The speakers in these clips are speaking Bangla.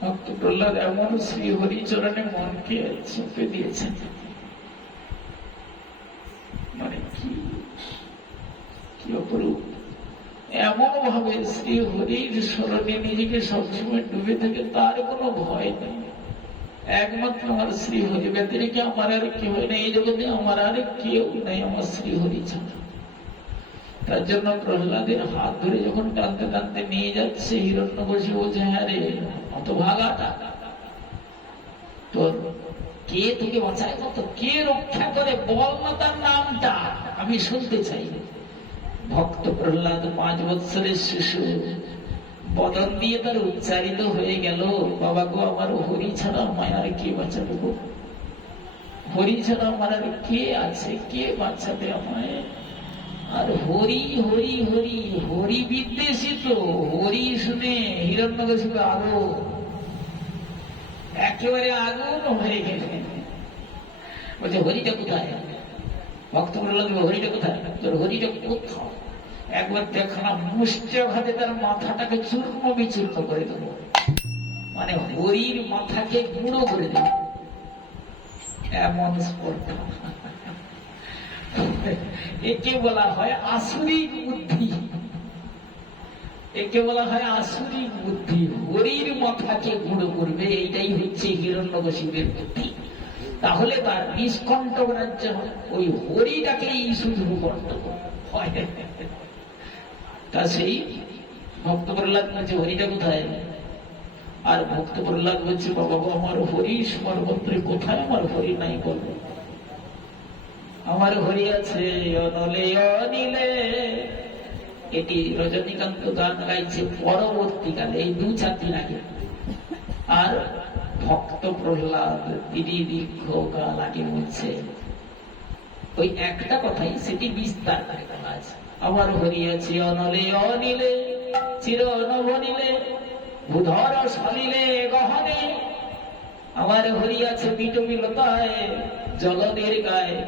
ভক্ত প্রহ্লাদ এমন শ্রী হরিচরণে মনকে চেপে দিয়েছেন, মানে কি অপরূপ। এমন ভাবে শ্রী হরির স্মরণে নিজেকে সবসময় ডুবে থাকে, তার কোনো ভয় নেই। একমাত্র আমার শ্রী হরি ব্যতিরেকে আমার আর কেউ নেই, এই জগতে আমার আর কেউ নেই, আমার শ্রী হরি ছাড়া। তার জন্য প্রহ্লাদের হাত ধরে যখন টানতে টানতে নিয়ে যাচ্ছে, হিরণ্যকশিপু বলছে, হ্যাঁ রে হতভাগাটা, তোর কে তোকে বাঁচায়, কত কে রক্ষা করে, বল না তার নামটা, আমি শুনতে চাই। ভক্ত প্রহ্লাদ 5 বৎসরের শিশু, বদন দিয়ে তার উচ্চারিত হয়ে গেল, বাবা গো আমার হরি ছাড়া আমায় আর কে বাঁচাবে গো, হরি ছাড়া আমার আর কে আছে, কে বাঁচাবে আমায়। আর হরি হরি হরি হরি বিদ্বেষী তো, হরি শুনে হিরণ্যকশিপু আগুন, একেবারে আগুন হয়ে গেলেন। বলছে হরিটা কোথায়? ভক্ত প্রহ্লাদ হরিটা কোথায়? তোর হরিটা কোথাও? একবার দেখলাম মুষ্টিঘাতে তার মাথাটাকে চূর্ণ বিচূর্ণ করে দেব, মানে হরির মাথাকে গুঁড়ো করে দেব, এমন স্পর্ধা। একে বলা হয় আসুরিক বুদ্ধি, একে বলা হয় আসুরিক বুদ্ধি। হরির মাথাকে গুঁড়ো করবে, এইটাই হচ্ছে হিরণ্যকশিপুর বুদ্ধি। তাহলে তার নিষ্কণ্টক রাজ্য হয়, ওই হরিটাকেই শুধু কণ্টক হয়। তা সেই ভক্ত প্রহ্লাদ বলছে হরিটা কোথায়? আর ভক্ত প্রহ্লাদ বলছে, বাবা গো আমার হরি সর্বত্রে, কোথায় আমার হরি নাই বলবো? আমার হরি আছে অনলে অনিলে। এটি রজনীকান্ত গান গাইছে পরবর্তীকালে, এই 2-4 দিন আগে। আর ভক্ত প্রহ্লাদ তিনি দীর্ঘকাল আগে বলছে ওই একটা কথাই, সেটি বিস্তার করে বলা আছে। আমার হরি আছে অনলে অনিলে, চির নবনীলে, ভূধর সলিলে গহনে। আমার হরি আছে বিটবিলতায়, জলদের গায়ে,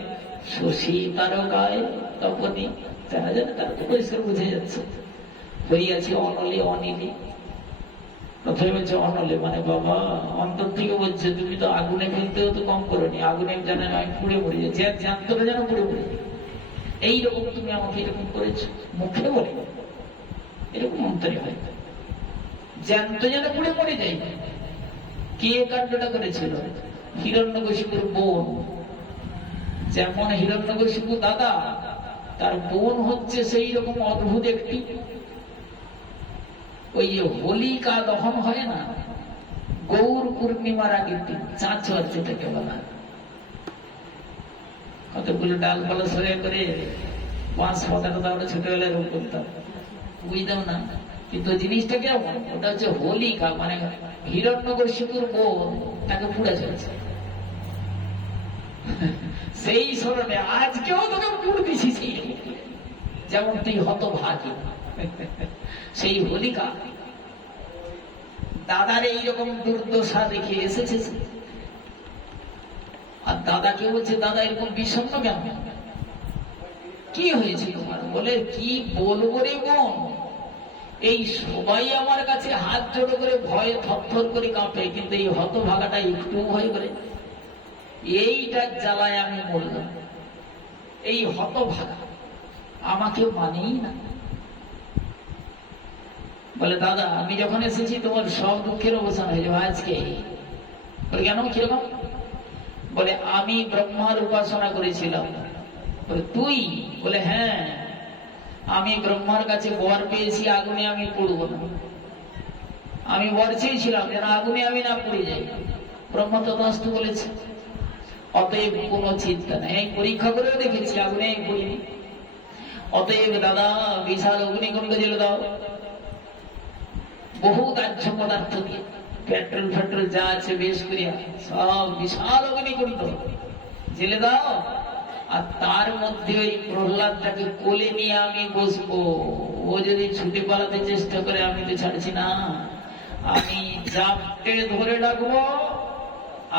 শশী তারকায় তপনি। জানা যায় তার পরিষ্কার বুঝে যাচ্ছে হরি আছে অনলে অনিলে। প্রথমে বলছে অনলে, মানে বাবা অন্তর থেকে বলছে তুমি তো আগুনে ফেলতেও তো কম করোনি, আগুনে জানে আমি পুড়ে মরে যাচ্ছি, আর জানতো না যেন পুড়ে মরে, এইরকম তুমি আমাকে এরকম করেছো। মুখে বলে এরকম অন্তরে হয়, জ্যান্ত যেন পুড়ে মরে যাই। কে কাণ্ডটা করেছিল? হিরণ্যকশিপুর বোন। যেমন হিরণ্যকশিপু দাদা, তার বোন হচ্ছে সেই রকম অদ্ভুত একটি, ওই যে হোলিকা দহন হয় না, গৌর পূর্ণিমার আগের দিন, চাঁচর যেটাকে বলা, কতগুলো ডালপালা সরে করে বাঁশ পাতাটা তো আমরা ছোটবেলায় রোপ করতাম, বুঝতাম না, কিন্তু জিনিসটা কেমন, ওটা হচ্ছে হোলিকা, মানে হিরণ্যকশিপুর বোন তাকে পুড়ে চলছে। সেই স্মরণে আজকেও তোকে পুড়তেছি, সেই যেমন তুই হতভাগী। সেই হোলিকা দাদার এইরকম দুর্দশা দেখে এসেছে, আর দাদাকে বলছে দাদা এরকম বিষণ্ণ কেন, কি হয়েছে তোমার? বলে কি বলবো রে বোন, এই সবাই আমার কাছে হাত জোড়ো করে ভয়ে থরথর করে কাঁপে, কিন্তু এই হতভাগাটা একটু ভয় করে, এইটার জ্বালায় আমি বললাম, এই হতভাগা আমাকে মানেই না। বলে দাদা আমি যখন এসেছি তোমার সব দুঃখের অবসান হয়ে যাবে আজকে। বলে কেন, কিরকম? বলে আমি ব্রহ্মার উপাসনা করেছিলাম। বলে তুই? বলে হ্যাঁ, আমি ব্রহ্মার কাছে বর পেয়েছি আগুনে আমি পুড়বো না, আমি বর চেয়েছিলাম যেন আগুনে আমি না পুড়ে যাই, ব্রহ্মা তথাস্তু বলেছে, অতএব কোনো চিন্তা নেই, পরীক্ষা করেও দেখেছি আগুনে পুড়িনি। অতএব দাদা বিশাল অগ্নিকুণ্ড জেলে দাও, বহু দাহ্য পদার্থ দিয়ে, পেট্রোল ফেট্রোল যা আছে বেশ করিয়া সব বিশাল অগ্নিকুণ্ড জেলে দাও, আর তার মধ্যে ওই প্রহ্লাদটাকে কোলে নিয়ে আমি বসবো, ও যদি ছুটে পালাতে চেষ্টা করে আমি তো ছাড়ছি না, আমি জাপটে ধরে রাখবো,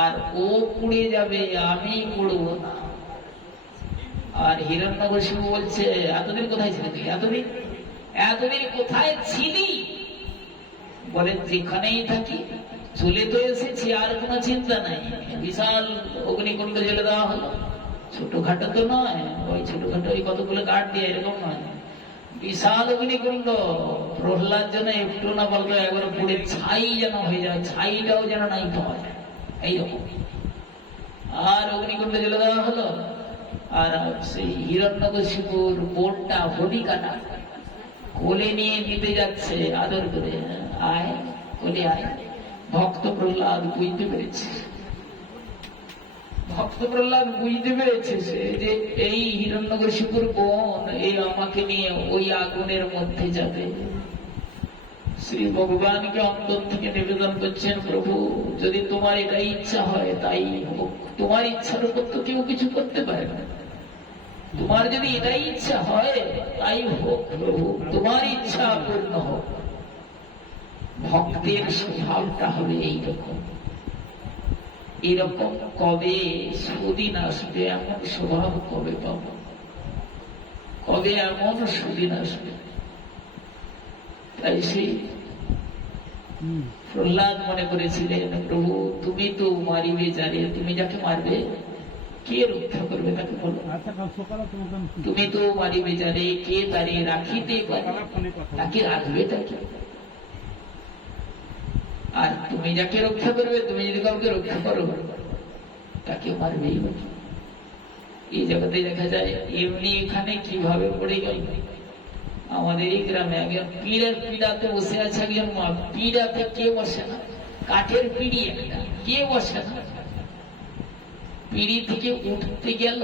আর ও পুড়ে যাবে, আমি পুড়বো না। আর হিরণ্যকশিপু বলছে এতদিন কোথায় ছিলি তুই, এতদিন কোথায় ছিলি? বলে যেখানেই থাকি, চলে তো এসেছি, আর কোনো চিন্তা নাই। বিশাল অগ্নিকুণ্ড জ্বেলে দেওয়া হলো। ছোটখাটো তো নয়, ওই ছোটখাটো ওই কতগুলো কাঠ দিয়ে এরকম নয়, বিশাল অগ্নিকুণ্ড। প্রহ্লাদ যেন একটু না বলবে, একবার পুড়ে ছাই যেন হয়ে যায়, ছাইটাও যেন নাই পাওয়া যায় এইরকম। আর অগ্নিকুণ্ড জ্বেলে দেওয়া হলো। আর সেই হিরণ্যকশিপুর বোনটা হোলিকাটা কোলে নিয়ে নিতে যাচ্ছে আদর করে, আয় কোলে আয়। ভক্ত প্রহ্লাদ বুঝতে পেরেছে, ভক্ত প্রহ্লাদ বুঝতে পেরেছে সে যে এই হিরণ্যকশিপুর বোন এই আমাকে নিয়ে ওই আগুনের মধ্যে যাবে। শ্রী ভগবানকে অন্তর থেকে নিবেদন করছেন, প্রভু যদি তোমার এটাই ইচ্ছা হয় তাই হোক। তোমার ইচ্ছার উপর তো কেউ কিছু করতে পারে না। তোমার যদি এটাই ইচ্ছা হয় তাই হোক প্রভু, তোমার ইচ্ছা পূর্ণ হোক। ভক্তের স্বভাবটা হবে এইরকম। এরকম কবে সুদিন আসবে, এমন স্বভাব কবে পাব, কবে এমন সুদিন আসবে? তাই সেই প্রহ্লাদ মনে করেছিলেন, প্রভু তুমি তো মারিবে যারে, তুমি যাকে মারবে কে রক্ষা করবে তাকে বলো। তুমি তো মারিবে যারে, কে তারে রাখিতে পারে, তাকে রাখবে তাকে। আর তুমি যাকে রক্ষা করবে, তুমি যদি কাউকে রক্ষা করো তাকে মারবেই। এই জগতে দেখা যায় এমনি এখানে কিভাবে পড়ে গেল। আমাদের এই গ্রামে একজন পীড়ের পিড়াতে বসে আছে, একজন মা। পিড়াতে কে বসে না? কাঠের পিড়ি একটা, কে বসে না? পিড়ি থেকে উঠতে গেল,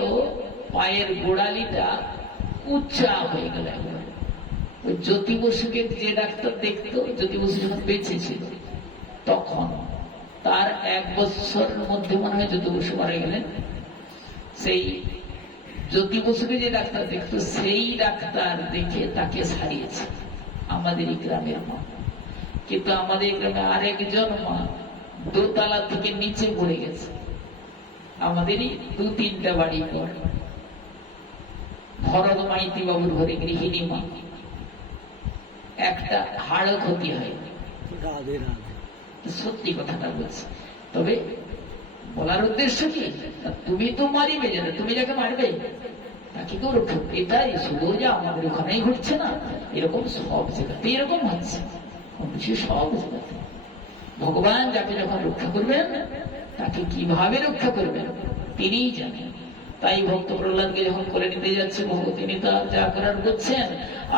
পায়ের গোড়ালিটা উচ্চা হয়ে গেল একবার। ওই জ্যোতি বসুকে যে ডাক্তার দেখতো, জ্যোতি বসু যখন বেঁচে ছিল তখন, তার 1 বছরের মধ্যে মনে হয় জ্যোতি বসু মারা গেলেন। সেই জ্যোতি বসুকে যে ডাক্তার দেখতো, সেই ডাক্তার দেখে তাকে সারিয়েছে আমাদের এই গ্রামের মা। কিন্তু আমাদের গ্রামে আরেকজন মা দোতলা থেকে নিচে পড়ে গেছে, আমাদেরই 2-3টা বাড়ি পর। ভরত মাইতি বাবুর ঘরে গৃহিণী মা, একটা হাড় ক্ষতি হয়। সত্যি কথাটা বলছি। তবে বলার উদ্দেশ্য কি, তুমি তো মারিবে যাবে, তুমি যাকে মারবে তাকে কেউ রক্ষা। এটাই শুধু যে আমাদের ওখানেই ঘটছে না, এরকম সব জায়গাতে এরকম হচ্ছে, সব জায়গাতে। ভগবান যাকে যখন রক্ষা করবেন, তাকে কিভাবে রক্ষা করবেন তিনিই জানেন। তাই ভক্ত প্রহ্লাদকে যখন কোলে নিতে যাচ্ছে বহু, তিনি তার যা করার করছেন,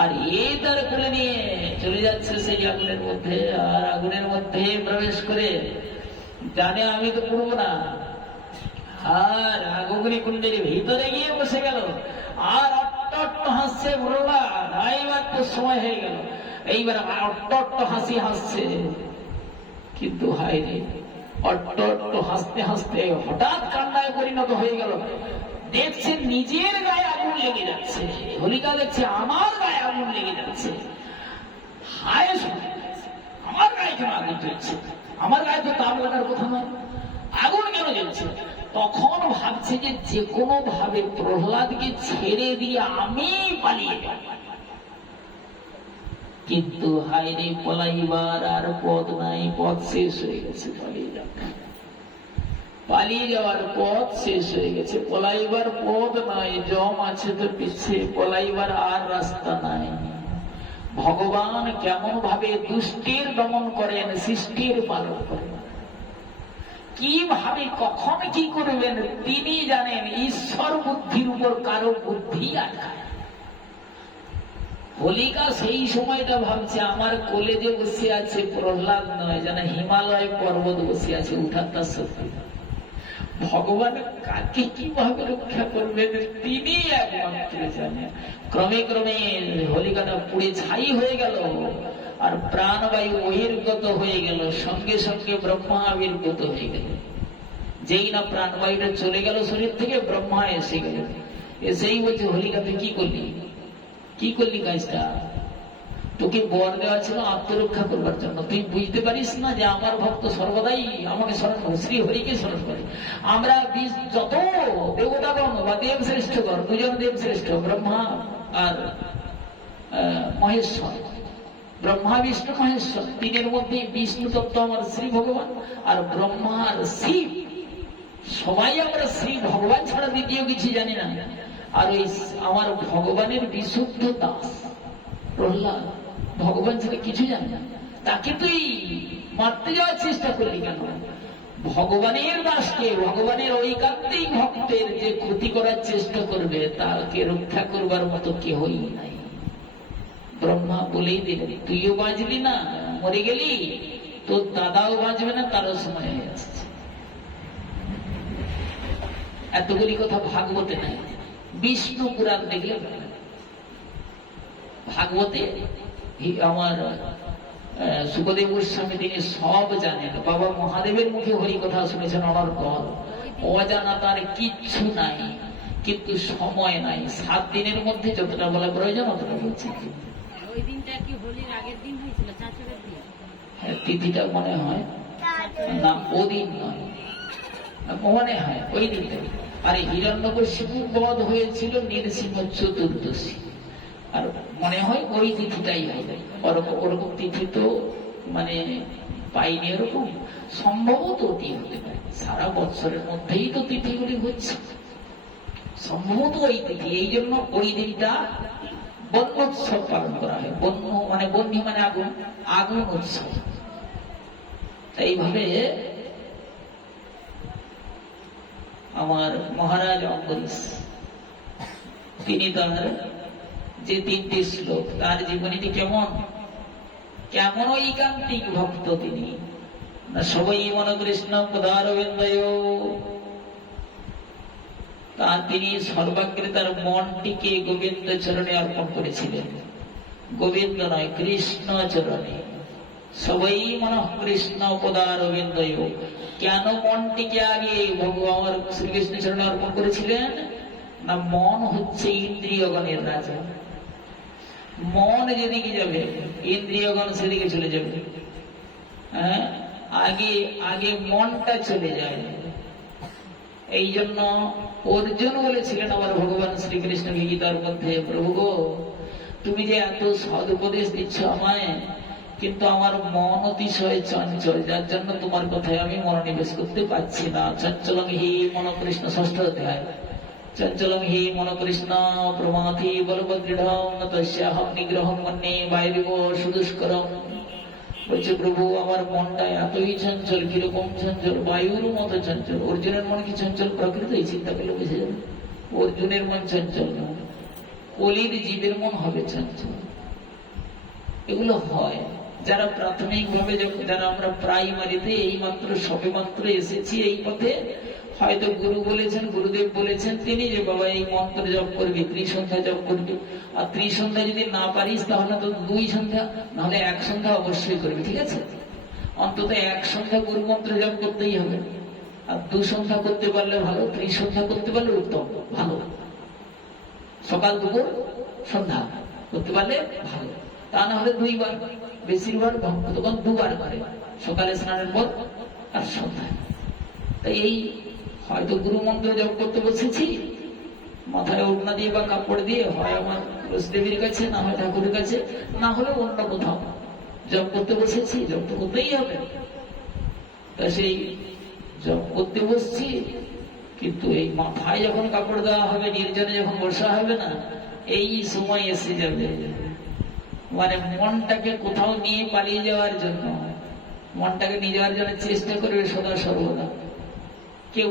আর এই তার কোলে নিয়ে চলে যাচ্ছে সেই আগুনের মধ্যে। আর আগুনের মধ্যে প্রবেশ করে জানে আমি তো পড়বো না, আর অগ্নিকুণ্ডের ভিতরে গিয়ে বসে গেল। আর অট্ট হাসছে প্রহ্লাদ, এইবার তো সময় হয়ে গেল, এইবার অট্ট হাসি হাসছে। কিন্তু হায় রে, অট্ট হাসতে হাসতে হঠাৎ কান্নায় পরিণত হয়ে গেল। দেখছে নিজের গায়ে আগুন লেগে যাচ্ছে। হোলিকা দেখছে আমার গায়ে আগুন লেগে যাচ্ছে। হায়, আমার গায়ে কেন আগুন জ্বলছে? আমার গায়ে তো তাপ লাগার কথা নয়, আগুন কেন জ্বলছে? তখন ভাবছে যে যে কোনো ভাবে প্রহ্লাদকে ছেড়ে দিয়ে আমি পালিয়ে যাব। কিন্তু হায় রে, পলাইবার আর পথ নাই, পথ শেষ হয়ে গেছে। পালিয়ে যাওয়ার পথ শেষ হয়ে গেছে, পলাইবার পথ নাই। জম আছে তো পিছে, পলাইবার আর রাস্তা নাই। ভগবান কেমন ভাবে দুষ্টের দমন করেন, সৃষ্টির পালন করেন, কিভাবে কখন কি করবেন তিনি জানেন। ঈশ্বর বুদ্ধির উপর কারো বুদ্ধি আটকায়। হোলিকা সেই সময়টা ভাবছে আমার কোলে যে বসে আছে প্রহ্লাদ নয়, যেন হিমালয় পর্বত বসে আছে, উঠার তার শক্তি। ভগবান কাকে কিভাবে রক্ষা করবেন তিনি একমাত্র জানেন। ক্রমে ক্রমে হোলিকাটা পুড়ে ছাই হয়ে গেল, আর প্রাণবায়ু বহির্গত হয়ে গেল। সঙ্গে সঙ্গে ব্রহ্মা আবির্গত হয়ে গেল। যেই না প্রাণবায়ুটা চলে গেল শরীর থেকে, ব্রহ্মা এসে গেল। এসেই বলছে, হোলিকা তুই কি করলি, কি করলি কাজটা? তোকে বর দেওয়া ছিল আত্মরক্ষা করবার জন্য। তুই বুঝতে পারিস না যে আমার ভক্ত সর্বদাই আমাকে স্মরণ করে, শ্রী হরিকে স্মরণ করে। আমরা যত দেবতাগণ বা দেব শ্রেষ্ঠগণ, 2 জন দেব শ্রেষ্ঠ, ব্রহ্মা আর মহেশ্বর, ব্রহ্মা বিষ্ণু মহেশ্বর তিনের মধ্যে বিষ্ণু তত্ত্ব আমার শ্রী ভগবান, আর ব্রহ্মার শিব। সবাই আমরা শ্রী ভগবান ছাড়া দ্বিতীয় কিছু জানি না। আর ওই আমার ভগবানের বিশুদ্ধ দাস প্রহ্লাদ ভগবান ছাড়া কিছু জানে না। তাকে তুই মারতে যাওয়ার চেষ্টা করলি কেন? ভগবানের দাসকে, ভগবানের ঐকান্তিক ভক্তের যে ক্ষতি করার চেষ্টা করবে তাকে রক্ষা করবার মতো কেহই নাই। ব্রহ্মা বলেই দিলেন, তুইও বাঁচলি না, মরে গেলি, তোর দাদাও বাঁচবে না, তারও সময় হয়ে আসছে। এতগুলি কথা ভাগবতে নাই। বিষ্ণু পুরাণ দেখলে ভাগবতে আমার সুখদেব গোস্বামী তিনি সব জানেন। বাবা মহাদেবের মুখে হরি কথা শুনেছেন অনর্গল। অজানা তার কিচ্ছু নাই, কিন্তু সময় নাই। 7 দিনের মধ্যে যতটা বলা প্রয়োজন অতটা বলছি। হ্যাঁ, তিথিটা মনে হয় না, ওদিন নয়, মনে হয় ওই দিনটা। আর হিরণ্যকশিপু বধ হয়েছিল নৃসিংহ চতুর্দশী, আর মনে হয় ওই তিথিটাই হবে। ওরকম তিথি তো মানে পাইনি, ওরকম সম্ভবত অতি হতে পারে। সারা বছরের মধ্যেই তো তিথিগুলি হচ্ছে, সম্ভবত ওই তিথি। এই জন্য ওই দিনটা বন্যোৎসব পালন করা হয়। বন্য মানে বন্যী মানে আগুন, আগুন উৎসব। এইভাবে আমার মহারাজ অম্বরীশ তিনি তার যে 3টি শ্লোক, তার জীবনীটি কেমন কেমন ঐকান্তিক ভক্ত তিনি। সবাই মন কৃষ্ণ পদারবিন্দয়, তার তিনি সর্বাগ্রে তার মনটিকে গোবিন্দ চরণে অর্পণ করেছিলেন। গোবিন্দ নয়, কৃষ্ণ চরণে। সবাই মন কৃষ্ণ পদারবিন্দয়। কেন মনটিকে আগে ভগবান শ্রীকৃষ্ণ চরণে অর্পণ করেছিলেন? না, মন হচ্ছে ইন্দ্রিয়গণের রাজা। মন যেদিকে যাবে ইন্দ্রিয়গণ সেদিকে চলে যাবে। হ্যাঁ, আগে আগে মনটা চলে যায়। এই জন্য অর্জুন বলেছিলেন আমার ভগবান শ্রীকৃষ্ণ গীতার মধ্যে, প্রভু গো, তুমি যে এত সদুপদেশ দিচ্ছ আমায়, কিন্তু আমার মন অতিশয় চঞ্চল, যার জন্য তোমার কথায় আমি মনোনিবেশ করতে পারছি না। চঞ্চলং হি মন কৃষ্ণ, 6ষ্ঠ অধ্যায়। চঞ্চলং হি মন কৃষ্ণ প্রমাথি বলবদৃঢ়ং তস্যাহং নিগ্রহং মন্যে বাইরিব সুদুষ্করম। বলছে প্রভু আমার মনটা এতই চঞ্চল। কিরকম চঞ্চল? বায়ুর মতো চঞ্চল। অর্জুনের মন কি চঞ্চল? প্রকৃত এই চিন্তা করলে বুঝে যাবে। অর্জুনের মন চঞ্চল নয়, কলির জীবের মন হবে চঞ্চল। এগুলো হয় যারা প্রাথমিক ভাবে, যারা আমরা প্রাইমারিতে এই মাত্র সবে মাত্র এসেছি এই পথে, হয়তো গুরু বলেছেন, গুরুদেব বলেছেন তিনি যে বাবা এই মন্ত্র জপ করবি, ত্রিসন্ধ্যা জপ করবি। আর ত্রিসন্ধ্যা যদি না পারিস তাহলে তো 2 সন্ধ্যা, নাহলে 1 সন্ধ্যা অবশ্যই করবি, ঠিক আছে? অন্তত 1 সন্ধ্যা গুরু মন্ত্র জপ করতেই হবে। আর 2 সন্ধ্যা করতে পারলে ভালো, ত্রিসন্ধ্যা করতে পারলে উত্তম, ভালো। সকাল দুপুর সন্ধ্যা করতে পারলে ভালো। তা না হলে 2 বার, বেশিরভাগ তখন 2 বার করে, সকালে স্নানের পর আর সন্ধ্যায়। তাই এই হয়তো গুরু মন্ত্র জপ করতে বসেছি, মাথায় ওড়না দিয়ে বা কাপড় দিয়ে, হয় আমার দেবীর কাছে, না হয় ঠাকুরের কাছে, না হলে অন্য কোথাও জপ করতে বসেছি। জপ তো করতেই হবে। তা সেই জপ করতে বসছি, কিন্তু এই মাথায় যখন কাপড় দেওয়া হবে, নির্জনে যখন বসা হবে না, এই সময় এসে যাবে মানে মনটাকে কোথাও নিয়ে পালিয়ে যাওয়ার জন্য, মনটাকে নিয়ে যাওয়ার জন্য চেষ্টা করবে সদা সর্বদা কেউ।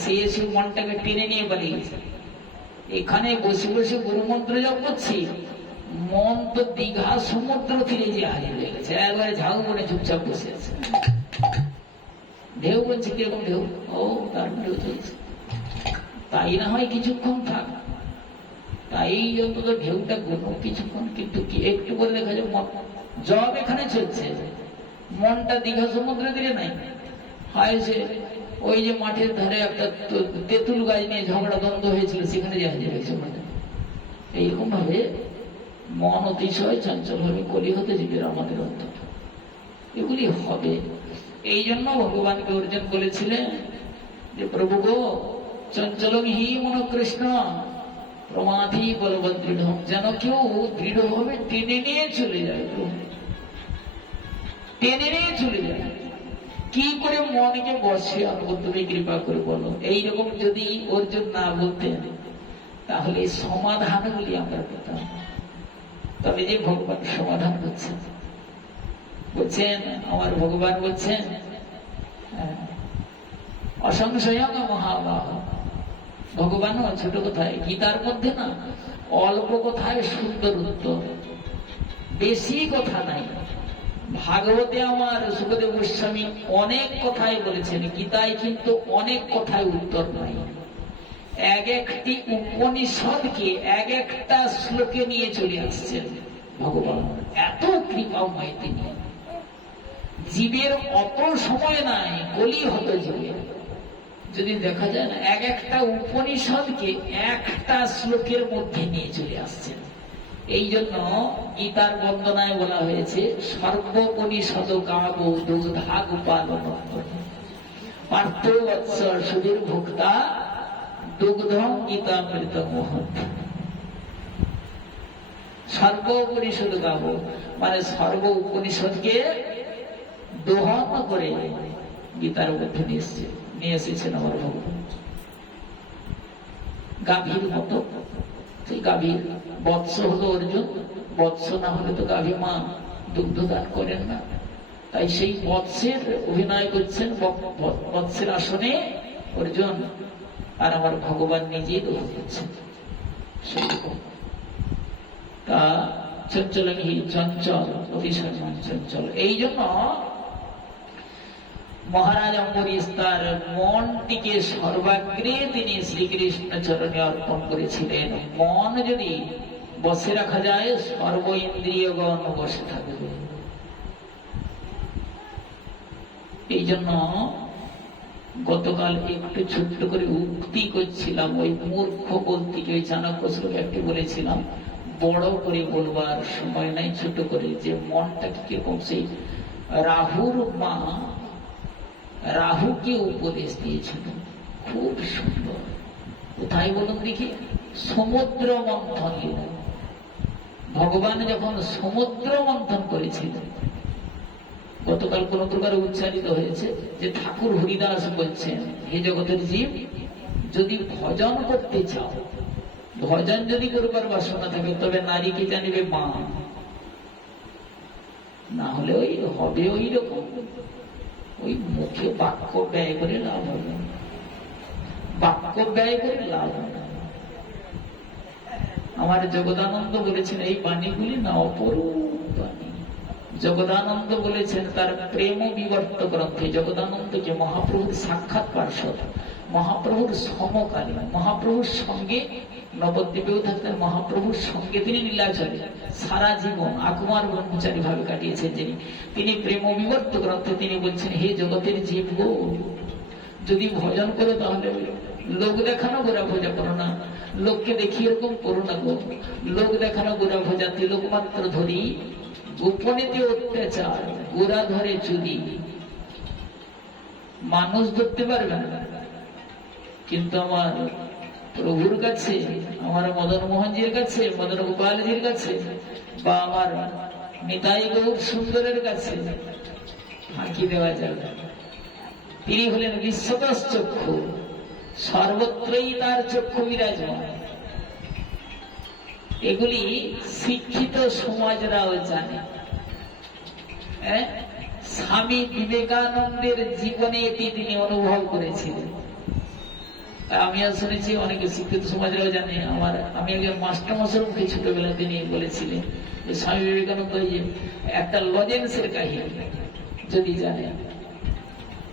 সে এসে মনটাকে টেনে নিয়ে পালিয়ে গেছে। এখানে বসে বসে গুরু মন্ত্র জপ করছি, মন তো দীঘা সমুদ্র তীরে যে হাজির হয়ে গেছে, একবারে ঝাউ মনে চুপচাপ বসে আছে। ঢেউ বলছে, কিরকম ঢেউ? ও তার ঢেউ চলছে। তাই না হয় কিছুক্ষণ থাক, তাই অন্তত ঢেউটা গুনো কিছুক্ষণ, কিন্তু কি একটু করে দেখা যায় জব এখানে চলছে, মনটা দীঘা সমুদ্র তীরে নাই। হয় সে ওই যে মাঠের ধারে একটা তেঁতুল গাছ নিয়ে ঝগড়া দ্বন্দ্ব হয়েছিল, সেখানে যে হাজির হয়েছে। এইরকম ভাবে মন অতিশয় চঞ্চল হবে, কলি হতে জীবের আমাদের অন্তত এগুলি হবে। এই জন্য ভগবানকে অর্জুন বলেছিলেন যে প্রভু গো, চঞ্চলং হি মন কৃষ্ণ প্রমাথি বলবৎ দৃঢ়, যেন কেউ দৃঢ়ভাবে টেনে নিয়ে চলে যায়, টেনে নিয়ে চলে যায়। কি করে মনকে বসে আনবো তুমি কৃপা করে বলো। এইরকম যদি অর্জুন না বলতেন তাহলে সমাধানগুলি আমরা পেতাম। তবে যে ভগবান সমাধান করছেন, বলছেন আমার ভগবান বলছেন অসংশয়ং মহাবাহ। ভগবানও ছোট কথায়, গীতার মধ্যে না অল্প কথায় সুন্দর উত্তর, বেশি কথা নাই। ভাগবতে আমার সুখদেব গোস্বামী অনেক কথাই বলেছেন, গীতায় কিন্তু অনেক কথায় উত্তর নাই। এক একটি উপনিষদকে এক একটা শ্লোকে নিয়ে চলে আসছেন ভগবান। এত কৃপাময় তিনি। জীবের অত সময় নাই, কলি হতো জীবের। যদি দেখা যায় না, এক একটা উপনিষদকে একটা শ্লোকের মধ্যে নিয়ে চলে আসছেন। এই জন্য গীতার বন্দনায় বলা হয়েছে সর্বোপনিষদ কাব দুগ্ধা গোপালন পার্থ বৎস সুধীর ভোক্তা দুগ্ধম গীতামৃত মহৎ। সর্বোপনিষদ গাব মানে সর্ব উপনিষদকে দোহন করে গীতার মধ্যে নিয়ে এসেছেন আমার ভগবান। গাভীর মতো, সেই গাভীর বৎস হলো অর্জুন, বৎস না হলে তো গাভী মা দুগ্ধ দান করেন না। তাই সেই বৎসের অভিনয় করছেন, বৎসের আসনে অর্জুন, আর আমার ভগবান নিজেই দোহন করছেন। সেরকম তা চঞ্চলহী চঞ্চল, অতিশয় চঞ্চল। এই জন্য মহারাজ অম্বরীশ তার মনটিকে সর্বাগ্রে তিনি শ্রীকৃষ্ণ চরণে অর্পণ করেছিলেন। মন যদি বসে রাখা যায়, সর্ব ইন্দ্রিয়গণ বসে থাকবে। এই জন্য গতকাল একটু ছোট্ট করে উক্তি করছিলাম, ওই মূর্খ বলতে ওই চাণক্য শ্লোক একটি বলেছিলাম, বড় করে বলবার সময় নাই, ছোট করে যে মনটাকে কিরকম। সেই রাহুর মা রাহুকে উপদেশ দিয়েছিল, খুব সুন্দর। কোথায় বলুন দেখি? সমুদ্র মন্থন। ভগবান যখন সমুদ্র মন্থন করেছিলেন, গতকাল কোন প্রকারে উচ্চারিত হয়েছে যে ঠাকুর হরিদাস বলছেন, হে জগতের জীব, যদি ভজন করতে চাও, ভজন যদি করবার বাসনা থাকে, তবে নারীকে জানিবে মা, না হলে ওই হবে ওই রকম, ওই মুখে বাক্য ব্যয় করে লাভ হবে, বাক্য ব্যয় করে লাভ হবে। আমার জগদানন্দ বলেছেন এই বাণীগুলি না অপরূপ বাণী। জগদানন্দ বলেছেন তার প্রেম বিবর্ত গ্রন্থে, জগদানন্দকে মহাপ্রভুর সাক্ষাৎ পার্ষদ, মহাপ্রভুর সমকালীন, মহাপ্রভুর সঙ্গে নবদ্বীপেও থাকতেন, মহাপ্রভুর সঙ্গে তিনি নীলাচলে সারা জীবন আকুমার ব্রহ্মচারী ভাবে কাটিয়েছেন যিনি, তিনি প্রেম বিবর্ত গ্রন্থে তিনি বলছেন, হে জগতের জীব গো, যদি ভজন করো তাহলে লোক দেখানো গোরা ভোজা করো না, লোককে দেখি এরকম করো না গো। লোক দেখানো গোরা ভোজা তিলক মাত্র ধরি, গোপনেতে অত্যাচার গোরা ধরে চুরি। মানুষ ধরতে পারবে না, কিন্তু আমার প্রভুর কাছে, আমার মদন মোহনজির কাছে, মদন গোপালজির কাছে, বা আমার নিতাই গৌর সুন্দরের কাছে ফাঁকি দেওয়া যাবে। তিনি হলেন বিশ্বদশ চক্ষু, সর্বত্রই তার চক্ষু বিরাজমান। এগুলি শিক্ষিত সমাজরাও জানে। স্বামী বিবেকানন্দের জীবনে এটি তিনি অনুভব করেছিলেন। আমিও শুনেছি, অনেকে শিক্ষিত সমাজরাও জানে। আমি একজন মাস্টারমশাইয়ের মুখে ছোটবেলা তিনি বলেছিলেন যে স্বামী বিবেকানন্দ একটা লজেন্সের কাহিনী যদি জানে,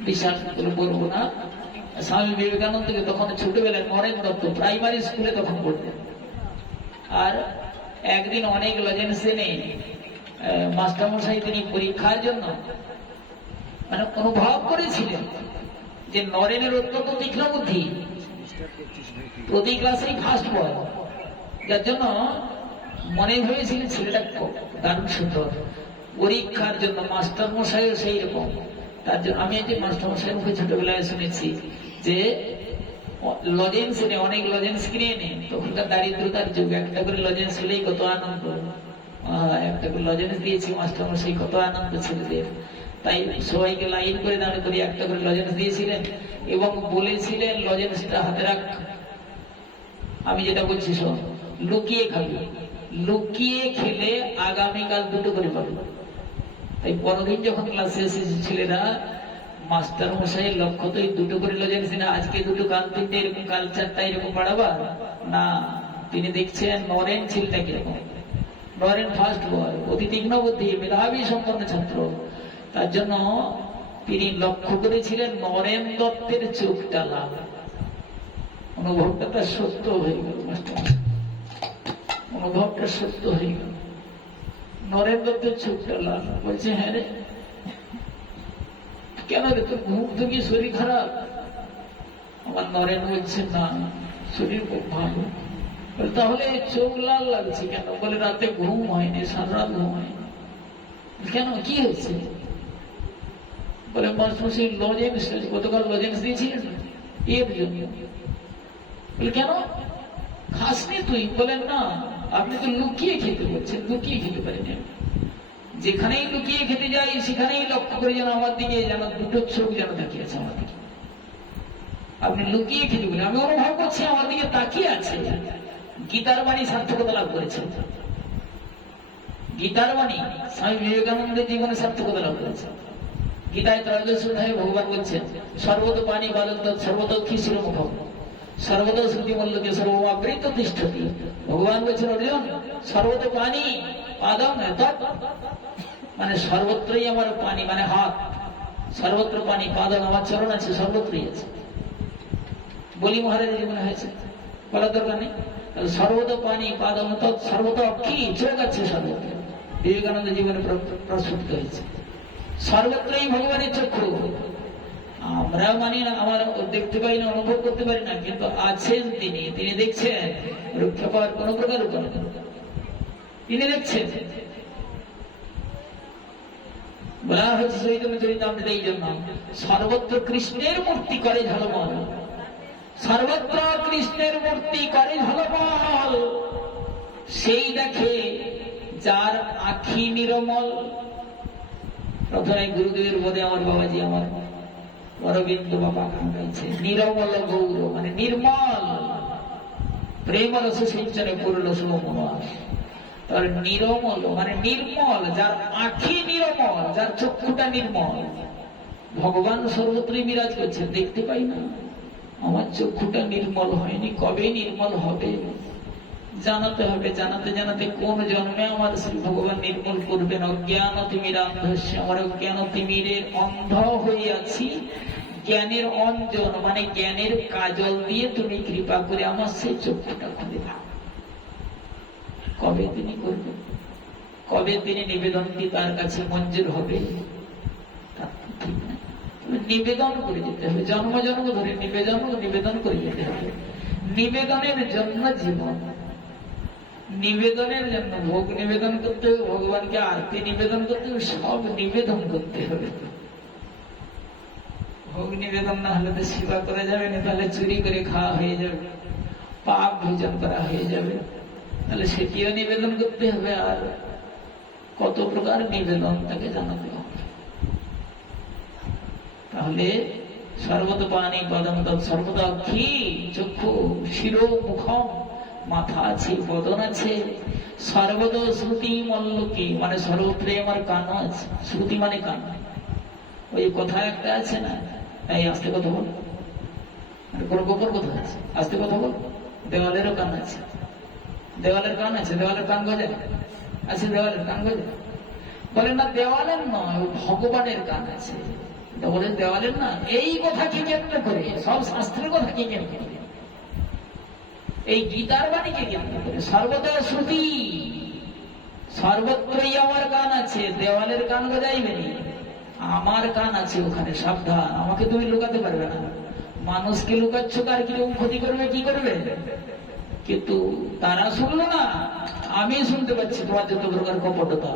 বিশাল করে বলবো না। স্বামী বিবেকানন্দকে তখন ছোটবেলায় নরেন দত্ত প্রাইমারি স্কুলে তখন পড়তেন, আর একদিন অনেক লজেন্স এনে মাস্টারমশাই তিনি পরীক্ষার জন্য মানে অনুভব করেছিলেন যে নরেনের অত্যন্ত তীক্ষ্ণ বুদ্ধি, প্রতি ক্লাসেই ফার্স্ট বয়, যার জন্য মনে হয়েছিলেন ছেলেটা দারুণ সুন্দর। পরীক্ষার জন্য মাস্টারমশাইও সেই রকম। তার জন্য আমি একটি মাস্টারমশাইয়ের মুখে ছোটবেলায় শুনেছি যে লজেন্স এনে, অনেক লজেন্স কিনে এনে, তখনকার দারিদ্রতার যুগ, একটা করে লজেন্স হলেই কত আনন্দ। একটা করে লজেন্স দিয়েছি মাস্টারমশাই, কত আনন্দ ছেলেদের। তাই সবাইকে লাইন করে দাঁড় করে একটা করে লজেন্স দিয়েছিলেন এবং বলেছিলেন লজেন্সটা হাতে রাখ, আমি যেটা বলছি সব লুকিয়ে খাবি, লুকিয়ে খেলে আগামীকাল দুটো করে পাবে। তাই পরদিন যখন ক্লাসে এসেছে ছেলেরা, মাস্টার মশাই লক্ষ্য তো এই দুটো করে লজেন্স না, আজকে দুটো কাল তিনটে এরকম, কাল চারটা এরকম বাড়াবা না। তিনি দেখছেন নরেন ছেলেটা কিরকম, নরেন ফার্স্ট বয়, অতি তীক্ষ্ণ বুদ্ধি, মেধাবী সম্পন্ন ছাত্র। তার জন্য তিনি লক্ষ্য করেছিলেন নরেন দত্তের চোখটা লাল। অনুভবটা তার সত্য হয়ে গেল, অনুভবটা সত্য হয়ে গেল। নরেন দত্তের চোখটা লাল। বলছে হ্যাঁ রে, কেন রে, তোর ঘুম থেকে শরীর খারাপ? আমার নরেন বলছে না, শরীর খুব ভালো। তাহলে চোখ লাল লাগছে কেন? বলে রাতে ঘুম হয়নি, সারা রাত ঘুম হয়নি। কেন, কি হয়েছে? বলে মাস্টারমশাই লজেন্স, গতকাল লজেন্স দিয়েছিলেন এর জন্য। বলে কেন, খাসনি তুই? বলেন না, আপনি তো লুকিয়ে খেতে বলছেন, লুকিয়ে খেতে পারেন। যেখানেই লুকিয়ে খেতে যাই সেখানেই লক্ষ্য করে যেন আমার দিকে যেন দুটো চোখ যেন তাকিয়ে আছে আমার দিকে। আপনি লুকিয়ে খেতে বলেন, আমি অনুভব করছি আমার দিকে তাকিয়ে আছে। গীতার বাণী সার্থকতা লাভ করেছে, গীতার বাণী স্বামী বিবেকানন্দের জীবনে সার্থকতা লাভ করেছে। গীতায় ত্রয়োদশ অধ্যায়ে ভগবান বলছেন, সর্বত পানি বাদন্ত সর্বত খিশির মুখ সর্বত শ্রুতি মল্লকে সর্বমাবৃত তিষ্ঠতি। ভগবান বলছেন অর্জুন, সর্বত পানি পাদম, মানে সর্বত্রই আমার পানি, মানে হাত, সর্বত্র পানি, পাদম আমার চরণ আছে, সর্বত্রই আছে। বলি মহারাজের জীবনে হয়েছে, বলার দরকার নেই। সর্বত পানি পাদম, সর্বত অক্ষী, চোখ আছে সর্বত্র। বিবেকানন্দ জীবনে প্রস্ফুটিত হয়েছে, সর্বত্রই ভগবানের চক্ষু। আমরা মানি না, আমার দেখতে পাই না, অনুভব করতে পারি না, কিন্তু আছেন তিনি, তিনি দেখছেন। রক্ষা পাওয়ার কোন প্রকার উপায় নেই, তিনি দেখছেন। বলা হয়েছে চৈতন্য চরিতামৃতে এই জন্য, সর্বত্র কৃষ্ণের মূর্তি করে ঝলমল, সর্বত্র কৃষ্ণের মূর্তি করে ঝলমল। সেই দেখে যার আখি নিরমল। প্রথমে গুরুদেবের বোধে আমার বাবাজি, আমার অরবিন্দ বাবা গান গাইছে, নিরমল গৌর, মানে নির্মল, প্রেম রস সিঞ্চনে করল শুভ মনোয়ার। তার নিরমল মানে নির্মল, যার আখি নির্মল, যার চক্ষুটা নির্মল। ভগবান সর্বত্রই বিরাজ করছে, দেখতে পাই না, আমার চক্ষুটা নির্মল হয়নি। কবে নির্মল হবে জানাতে হবে, জানাতে জানাতে কোন জন্মে আমার শ্রী ভগবান নির্মল করবেন। অজ্ঞান তিমিরান্ধস্য, আমার অজ্ঞান তিমিরের অন্ধ হয়ে আছি, জ্ঞানের অঞ্জন মানে জ্ঞানের কাজল দিয়ে তুমি কৃপা করে আমার সেই চক্ষুটা খুলে দাও। কবে তিনি করবেন, কবে তিনি নিবেদনটি তার কাছে মঞ্জুর হবে ঠিক না। নিবেদন করে যেতে হবে, জন্ম জন্ম ধরে নিবেদন করে যেতে হবে। নিবেদনের জন্য জীবন, নিবেদনের জন্য ভোগ নিবেদন করতে হবে, ভগবানকে আরতি নিবেদন করতে হবে, সব নিবেদন করতে হবে। ভোগ নিবেদন না হলে তো সেবা করা যাবে না, তাহলে চুরি করে খাওয়া হয়ে যাবে, পাপ ভোজন করা হয়ে যাবে, তাহলে সেটিও নিবেদন করতে হবে। আর কত প্রকার নিবেদন তাকে জানাতে হবে। তাহলে সর্বত পানি পদম সর্বদা অক্ষী, চক্ষু, শিরো, মুখম, মাথা আছে, বদন আছে। সর্বদ শ্রুতি মল্লকে, মানে সর্বত্রে আমার কান আছে। শ্রুতি মানে কান। ওই কথা একটা আছে না, এই আস্তে কথা বল, কোন গোপন কথা আছে, আস্তে কথা বল। দেওয়ালেরও কান আছে, দেওয়ালের কান আছে, দেওয়ালের কান গজে আছে, দেওয়ালের কান গজে। বলেন না দেওয়ালের নয়, ভগবানের কান আছে। বলেন দেওয়ালের না। এই কথা কি কেন্দ্র করে, সব শাস্ত্রের কথা কি কেন্দ্র করে, এই গীতার বাণীকে কেন্দ্র করে। সর্বদা শ্রুতি, সর্বত্রই আমার কান আছে, দেওয়ালের কান গজাইবে নি, আমার কান আছে ওখানে, সাবধান। আমাকে তুমি লুকাতে পারবে না। মানুষকে লুকাচ্ছ, কার কিরকম ক্ষতি করবে, কি করবে, কিন্তু তারা শুনলো না, আমি শুনতে পাচ্ছি তোমার যত প্রকার কপটতা।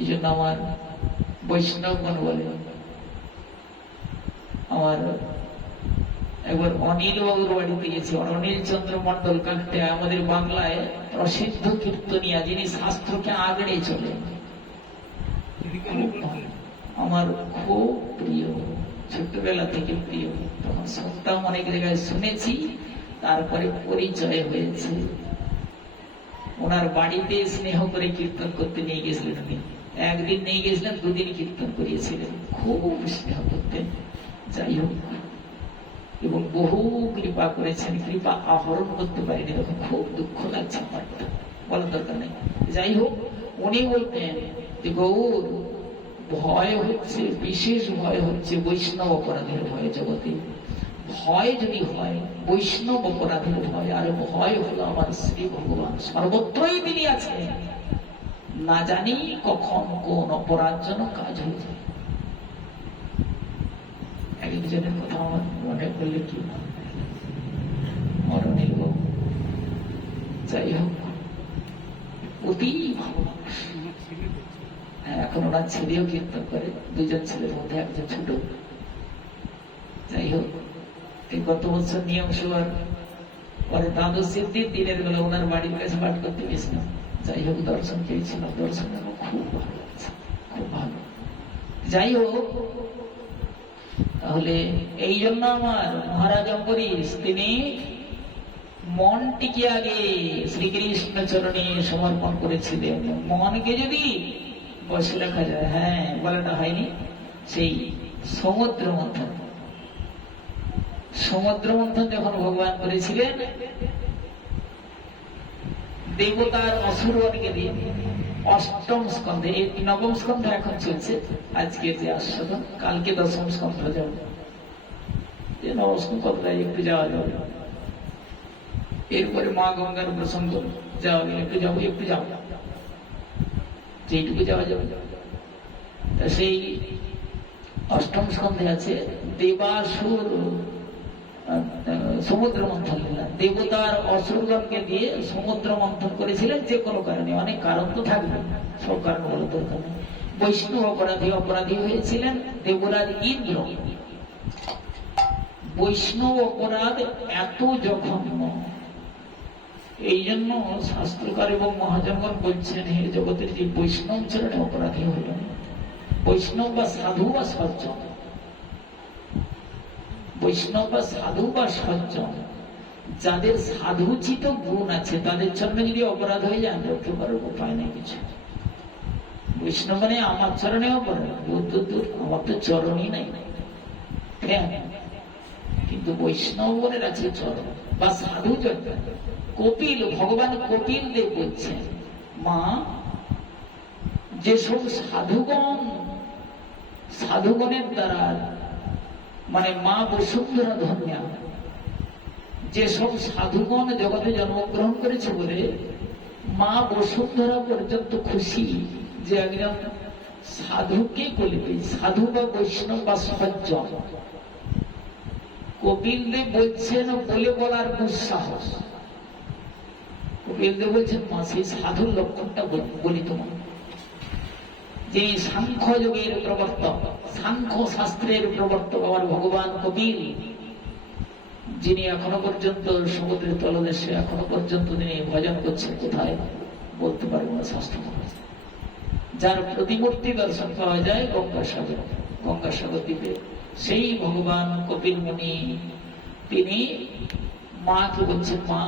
এই জন্য আমার বৈষ্ণবগণ বলে। আমার একবার অনিল বাবুর বাড়িতে গেছি, অনিল চন্দ্র মন্ডল কাকতে আমাদের বাংলায় প্রসিদ্ধ কীর্তনিয়া, যিনি শাস্ত্রকে আগড়ে চলে, আমার খুব প্রিয়, ছোটবেলা থেকে প্রিয়। তখন শুনতাম, অনেক জায়গায় শুনেছি, তারপরে পরিচয় হয়েছে। ওনার বাড়িতে স্নেহ করে কীর্তন করতে নিয়ে গেছিলেন উনি। একদিন নিয়ে গেছিলেন, দুদিন কীর্তন করিয়েছিলেন, খুব স্নেহ করতেন। যাই হোক, এবং বহু কৃপা করেছেন, কৃপা আহরণ করতে পারিনি, তখন খুব দুঃখ লাগছে আমার, বলার দরকার নেই। যাই হোক, উনি বলতেন যে গৌর, ভয় হচ্ছে, বিশেষ ভয় হচ্ছে বৈষ্ণব অপরাধের ভয়। জগতে ভয় যদি হয় বৈষ্ণব অপরাধের ভয়, আর ভয় হলো আমার শ্রী ভগবান, সর্বত্রই তিনি আছেন, না জানি কখন কোন অপরাধজনক কাজ হয়ে যায়। একজনের কথা আমার মনে করলে কি মরণের হোক, যাই হোক, অতি ভালো মানুষ। এখন ওনার ছেলেও কীর্তন করে, দুজন ছেলের মধ্যে একজন ছোট। যাই হোক, এই গত বছর নিয়ম সভার পরে দ্বাদশীর দিনের বেলা ওনার বাড়ির কাছে পাঠ করতে গেছিলাম। যাই হোক, দর্শন পেয়েছিলাম, দর্শন খুব ভালো লাগছে, খুব ভালো। যাই হোক, তাহলে এই জন্য আমার মহারাজ অম্বরীশ তিনি মনটিকে আগে শ্রীকৃষ্ণ চরণে সমর্পণ করেছিলেন। মনকে যদি বসে রাখা যায়, হ্যাঁ বলাটা হয়নি, সেই সমুদ্র মন্থন, সমুদ্র মন্থন যখন ভগবান করেছিলেন, দেবতার অসুরগণকে দিয়ে, অষ্টম স্কন্ধে, এই নবম স্কন্ধ এখন চলছে, আজকে যে আস্বাদন, কালকে দশম স্কন্ধ যাবে, নবম স্কন্ধ একটু যাওয়া যাবে, এরপরে মা গঙ্গার প্রসঙ্গ যাওয়া গেলে একটু যাবো, একটু যাবো, যেটুকু যাওয়া যাবে। সেই অষ্টম স্কন্ধে আছে দেবাসুর সমুদ্র মন্থন, দেবতার অসুরগণকে দিয়ে সমুদ্র মন্থন করেছিলেন, যে কোনো কারণে, অনেক কারণ তো থাকবে, সব কারণ বলে দরকার নেই। বৈষ্ণব অপরাধী হয়েছিলেন দেবরাজ ইন্দ্র। বৈষ্ণব অপরাধ এত জঘন্য, এই জন্য শাস্ত্রকার এবং মহাজনগণ বলছেন, হে জগতের যে বৈষ্ণব চরণে অপরাধী হইলেন, বৈষ্ণব বা সাধু বা সজ্জন, বৈষ্ণব বা সাধু বা সজ্জন, যাদের সাধুচিত গুণ আছে, তাদের চরণে যদি অপরাধ হয়ে যায়, রক্ষা করার উপায় নেই কিছু। বৈষ্ণব মানে আমার চরণে অপরাধ, দূর, আমার তো চরণই নাই, কিন্তু বৈষ্ণবের আছে চরণ বা সাধু চরণ। কপিল, ভগবান কপিল দেব বলছেন, মা যেসব সাধুগণের দ্বারা, মানে মা বসুন্ধরা ধন্যা, যেসব সাধুগণ জগতে জন্মগ্রহণ করেছে বলে মা বসুন্ধরা পর্যন্ত খুশি যে একজন সাধুকে বলবে, সাধু বা বৈষ্ণব বা সজ্জন। কপিল দেব বলছেন, বলে বলার দুঃসাহস। কপিল দেব বলছেন, মা সেই সাধুর লক্ষণটা বলি তোমার, যে সাংখ্য যোগের প্রবর্তক, সাংখ্য শাস্ত্রের প্রবর্তক আমার ভগবান কপিল, যিনি এখনো পর্যন্ত সমুদ্রের তলদেশে এখনো পর্যন্ত তিনি ভজন করছেন, কোথায় বলতে পারবো না, শাস্ত্র, যার প্রতিমূর্তি দর্শন পাওয়া যায় গঙ্গাসাগর দ্বীপে, সেই ভগবান কপিল মুনি, তিনি মাকে বলছেন, মা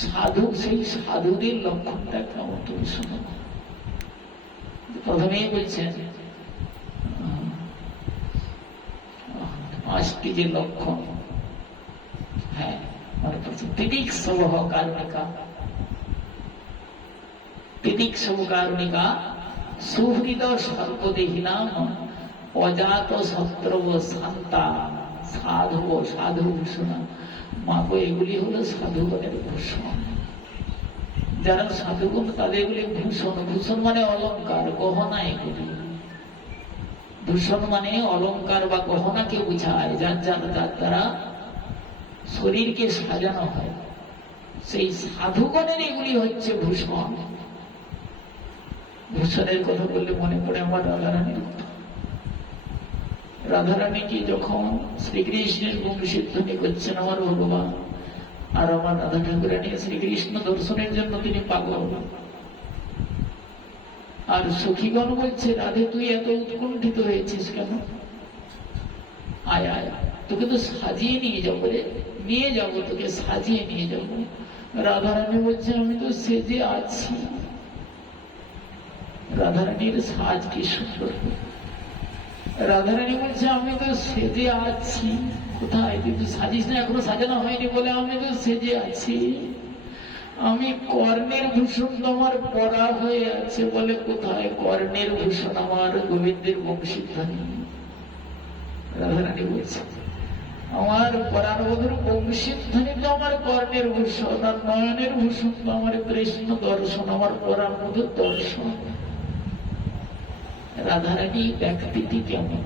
সাধু, সেই সাধুদের লক্ষণটা কেমন তুমি শোনো। প্রথমেই বলছেন 5টি যে লক্ষণ, হ্যাঁ মনে পড়ছে, তিতিক স্বভাব কারণিকা, তিতিক স্বভাব কারণিকা, সুহৃদ সর্বদেহিনাম, অজাত শত্রব শান্তা, সাধু ভূষণা। মাগো, এগুলি হলো সাধুগণের ভূষণ। যারা সাধুগুণ তাদের এগুলি ভূষণ। ভূষণ মানে অলঙ্কার, গহনা। এগুলি ভূষণ মানে অলঙ্কার বা গহনাকে বুঝায়, যার দ্বারা শরীরকে সাজানো হয়। সেই সাধুগণের এগুলি হচ্ছে ভূষণ। ভূষণের কথা বললে মনে পড়ে আমার রাধারানীর কথা। রাধারানীকে যখন শ্রীকৃষ্ণের বংশীধ্বনি করছেন আমার ভগবান, আর আমার রাধা ঠাকুরানী শ্রীকৃষ্ণ দর্শনের জন্য তিনি পাগল। আর সখীগণ বলছে, রাধে তুই এত উৎকণ্ঠিত হয়েছিস কেন? আয় আয়, তোকে তো সাজিয়ে নিয়ে যাবো রে, নিয়ে যাবো তোকে, সাজিয়ে নিয়ে যাবো। রাধারানী বলছে, আমি তো সেজে আছি। রাধারানীর সাজ কি সুন্দর। রাধারানী বলছে, আমি তো সেজে আছি। কোথায়? তুই তো সাজিস না, এখনো সাজানো হয়নি বলে আমি তো সেজে আছি। আমি কর্ণের ভূষণ তোমার পরা হয়ে আছে বলে, কোথায় কর্ণের ভূষণ আমার গোবিন্দের বংশীধ্বনি। রাধারানী বলছে, আমার পরাণবধূর বংশীধ্বনি তো আমার কর্ণের ভূষণ, আর নয়নের ভূষণ তো আমার কৃষ্ণ দর্শন, আমার পরাণবধূর দর্শন। রাধারানী ব্যক্তিটি কেমন?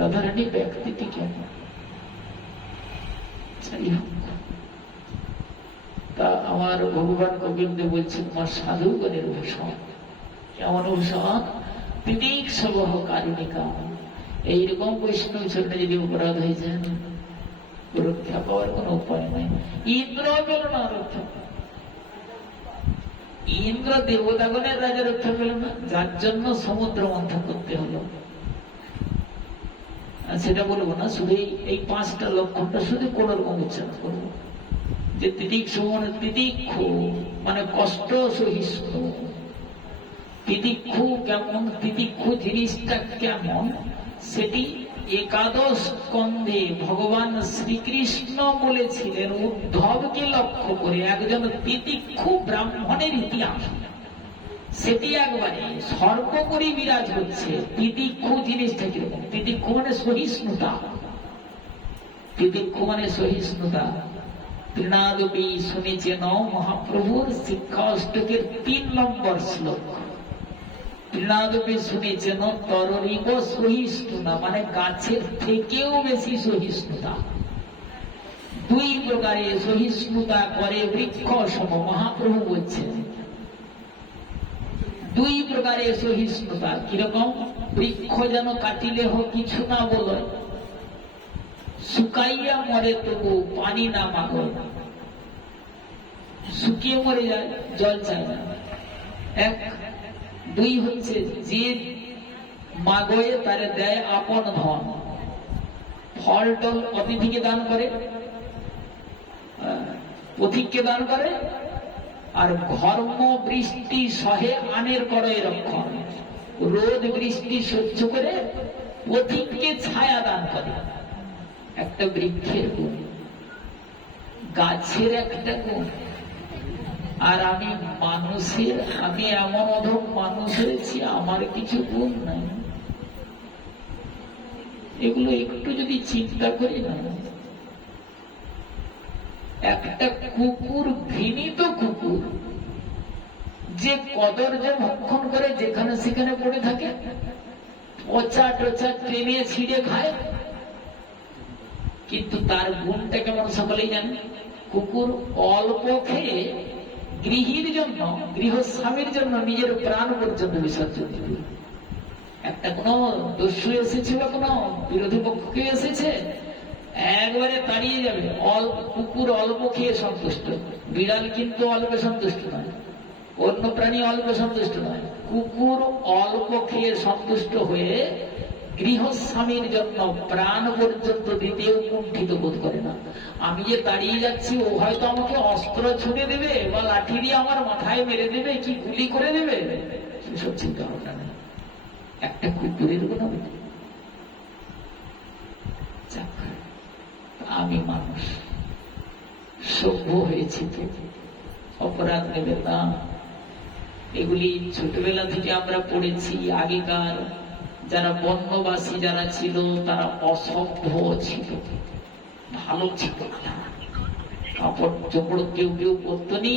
রাধারানী ব্যক্তিটি কেমন? তা আমার ভগবান গোবিন্দ বলছেন, আমার সাধুগণের ভূষণ। কেমন ভূষণ? তিতিক সবহ কারুণিকা। এইরকম বৈষ্ণব চরণে যদি অপরাধ হয়ে যায়, রক্ষা পাওয়ার কোন উপায় নাই। ইন্দ্র পেল না রক্ষা, ইন্দ্র দেবতাগণের রাজা রক্ষা পেল না, যার জন্য সমুদ্র মন্থন করতে হলো। সেটা বলবো না, শুধু এই 5টা লক্ষণটা শুধু কোন রকম উচ্চারণ করবো। যে তিতিক্ষু মানে তিতিক্ষু মানে কষ্ট সহিষ্ণু। তিতিক্ষু কেমন? তিতিক্ষু জিনিসটা কেমন সেটি একাদশ স্কন্ধে ভগবান শ্রীকৃষ্ণ বলেছিলেন উদ্ধবকে লক্ষ্য করে, একজন তিতিক্ষু ব্রাহ্মণের ইতিহাস। সেটি একবারে সর্বোপরি বিরাজ হচ্ছে। তিতিক্ষু জিনিসটা কিরকম? তিতিক্ষু মানে সহিষ্ণুতা। তিতিক্ষু মানে সহিষ্ণুতা। তৃণাদপি শুনেছেন মহাপ্রভুর শিক্ষা অষ্টকের 3 নম্বর শ্লোক। তৃণাদপি শুনেছেন তররিব সহিষ্ণুতা, মানে গাছের থেকেও বেশি সহিষ্ণুতা। 2 প্রকারে সহিষ্ণুতা করে বৃক্ষ সম। মহাপ্রভু বলছেন 2 প্রকারে সহিষ্ণুতা। কিরকম? বৃক্ষ যেন কাটিলে হোক কিছু না বলো, শুকাইয়া মরে তবু পানি না মাগো। শুকিয়ে মরে যায়, জল চায় না। 1। 2 হচ্ছে যে মাগয়ে তারে দেয় আপন ধন। ফল টল অতিথিকে দান করে, পথিককে দান করে, আর ঘর্ম বৃষ্টি সহে আনের করে রক্ষণ। রোদ বৃষ্টি সহ্য করে পথিককে ছায়া দান করে। একটা বৃক্ষের গুণ, গাছের একটা গুণ। আর আমি মানুষের, আমি এমন অধম মানুষ হয়েছি, আমার কিছু গুণ নাই। এগুলো একটু যদি চিন্তা করি না, একটা কুকুর, ঘৃণিত কুকুর, যে কদর্য ভক্ষণ করে যেখানে সেখানে পড়ে থাকে, পচা টচা টেনে ছিঁড়ে খায়, কিন্তু তার গুণটা কেমন সকলেই জানে। কুকুর অল্প খেয়ে গৃহীর জন্য, গৃহস্বামীর জন্য নিজের প্রাণ পর্যন্ত বিসর্জন দিবে। একটা কোন দস্যু এসেছিল, কোন বিরোধী পক্ষকে এসেছে, একবারে তাড়িয়ে যাবে। কুকুর অল্প খেয়ে সন্তুষ্ট, বিড়াল কিন্তু অল্প সন্তুষ্ট নয়, অন্য প্রাণী অল্প সন্তুষ্ট নয়। কুকুর অল্প খেয়ে সন্তুষ্ট হয়ে গৃহস্বামীর জন্য প্রাণ পর্যন্ত দিতেও কুণ্ঠিত বোধ করে না। আমি যে তাড়িয়ে যাচ্ছি, ও হয়তো আমাকে অস্ত্র ছুঁড়ে দেবে বা লাঠি দিয়ে আমার মাথায় মেরে দেবে, কি গুলি করে দেবে, সেসব চিন্তা ভাবনা নেই। একটা কুকুরের গুণ হবে। আমি মানুষ, সভ্য হয়েছি তো অপরাধ নেবে না। এগুলি ছোটবেলা থেকে আমরা পড়েছি। আগেকার যারা বন্যবাসী যারা ছিল, তারা অসভ্য ছিল, ভালো ছিল না। কাপড় চোপড় কেউ কেউ পরতো নি,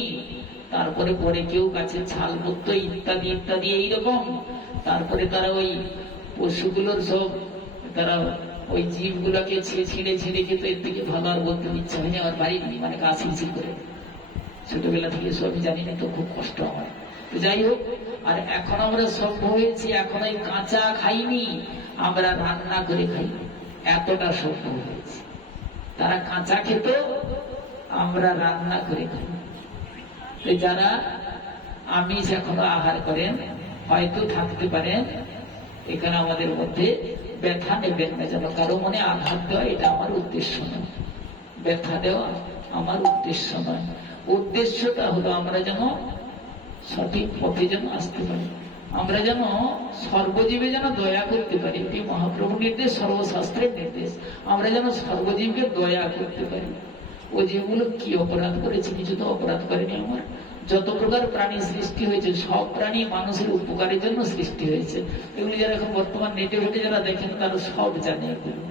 তারপরে পরে কেউ গাছের ছাল পরতো, ইত্যাদি ইত্যাদি এইরকম। তারপরে তারা ওই পশুগুলোর সব, তারা ওই জীবগুলোকে ছিঁড়ে ছিঁড়ে খেত। এর থেকে ভালো আর বলতে ইচ্ছা হয়নি আমার বাড়ি, মানে গা শিলশিল করে। ছোটবেলা থেকে সবই জানি না, তো খুব কষ্ট হয়। যাই হোক, আর এখন আমরা সভ্য হয়েছি, এখন ওই কাঁচা খাইনি, আমরা রান্না করে খাই, এতটা সভ্য হয়েছে। তারা কাঁচা খেত, আমরা রান্না করে খাই। যারা আমিষ এখনো আহার করেন হয়তো থাকতে পারেন এখানে আমাদের মধ্যে, ব্যথা নেবেন না, যেন কারো মনে আঘাত দেওয়া এটা আমার উদ্দেশ্য নয়, ব্যথা দেওয়া আমার উদ্দেশ্য নয়। উদ্দেশ্যটা হলো আমরা যেন সঠিক পথে যেন আসতে পারি, আমরা যেন সর্বজীবে যেন দয়া করতে পারি। এটি মহাপ্রভু নির্দেশ, সর্বশাস্ত্রের নির্দেশ, আমরা যেন সর্বজীবকে দয়া করতে পারি। ও যেগুলো কি অপরাধ করেছে, কিছু তো অপরাধ করেনি। আমার যত প্রকার প্রাণী সৃষ্টি হয়েছে সব প্রাণী মানুষের উপকারের জন্য সৃষ্টি হয়েছে। এগুলি যারা এখন বর্তমান নেটে ঘেটে যারা দেখেন তারা সব জানে। এগুলো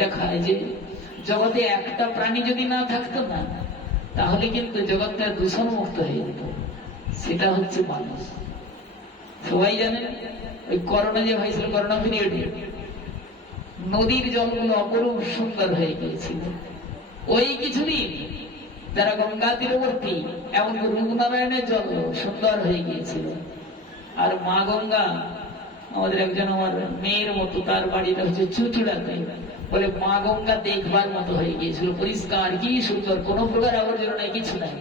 দেখায় যে জগতে একটা প্রাণী যদি না থাকতো না, তাহলে কিন্তু জগৎটা দূষণ মুক্ত হয়ে যেত। সেটা হচ্ছে মানুষ। সবাই জানেন ওই করোনা যে হয়েছিল, করোনা পিরিয়ডে নদীর জলগুলো অপরূপ সুন্দর হয়ে গিয়েছিল। ওই কিছুদিন যারা গঙ্গা তীরবর্তী, এমন রূপনারায়ণের জল সুন্দর হয়ে গিয়েছিল। আর মা গঙ্গা, আমাদের একজন আমার মেয়ের মতো, তার বাড়িটা হচ্ছে চুচুড়াতে, বলে মা গঙ্গা দেখবার মতো হয়ে গিয়েছিল, পরিষ্কার কি সুন্দর, কোনো প্রকার আবর্জনা নাই, কিছু নাই,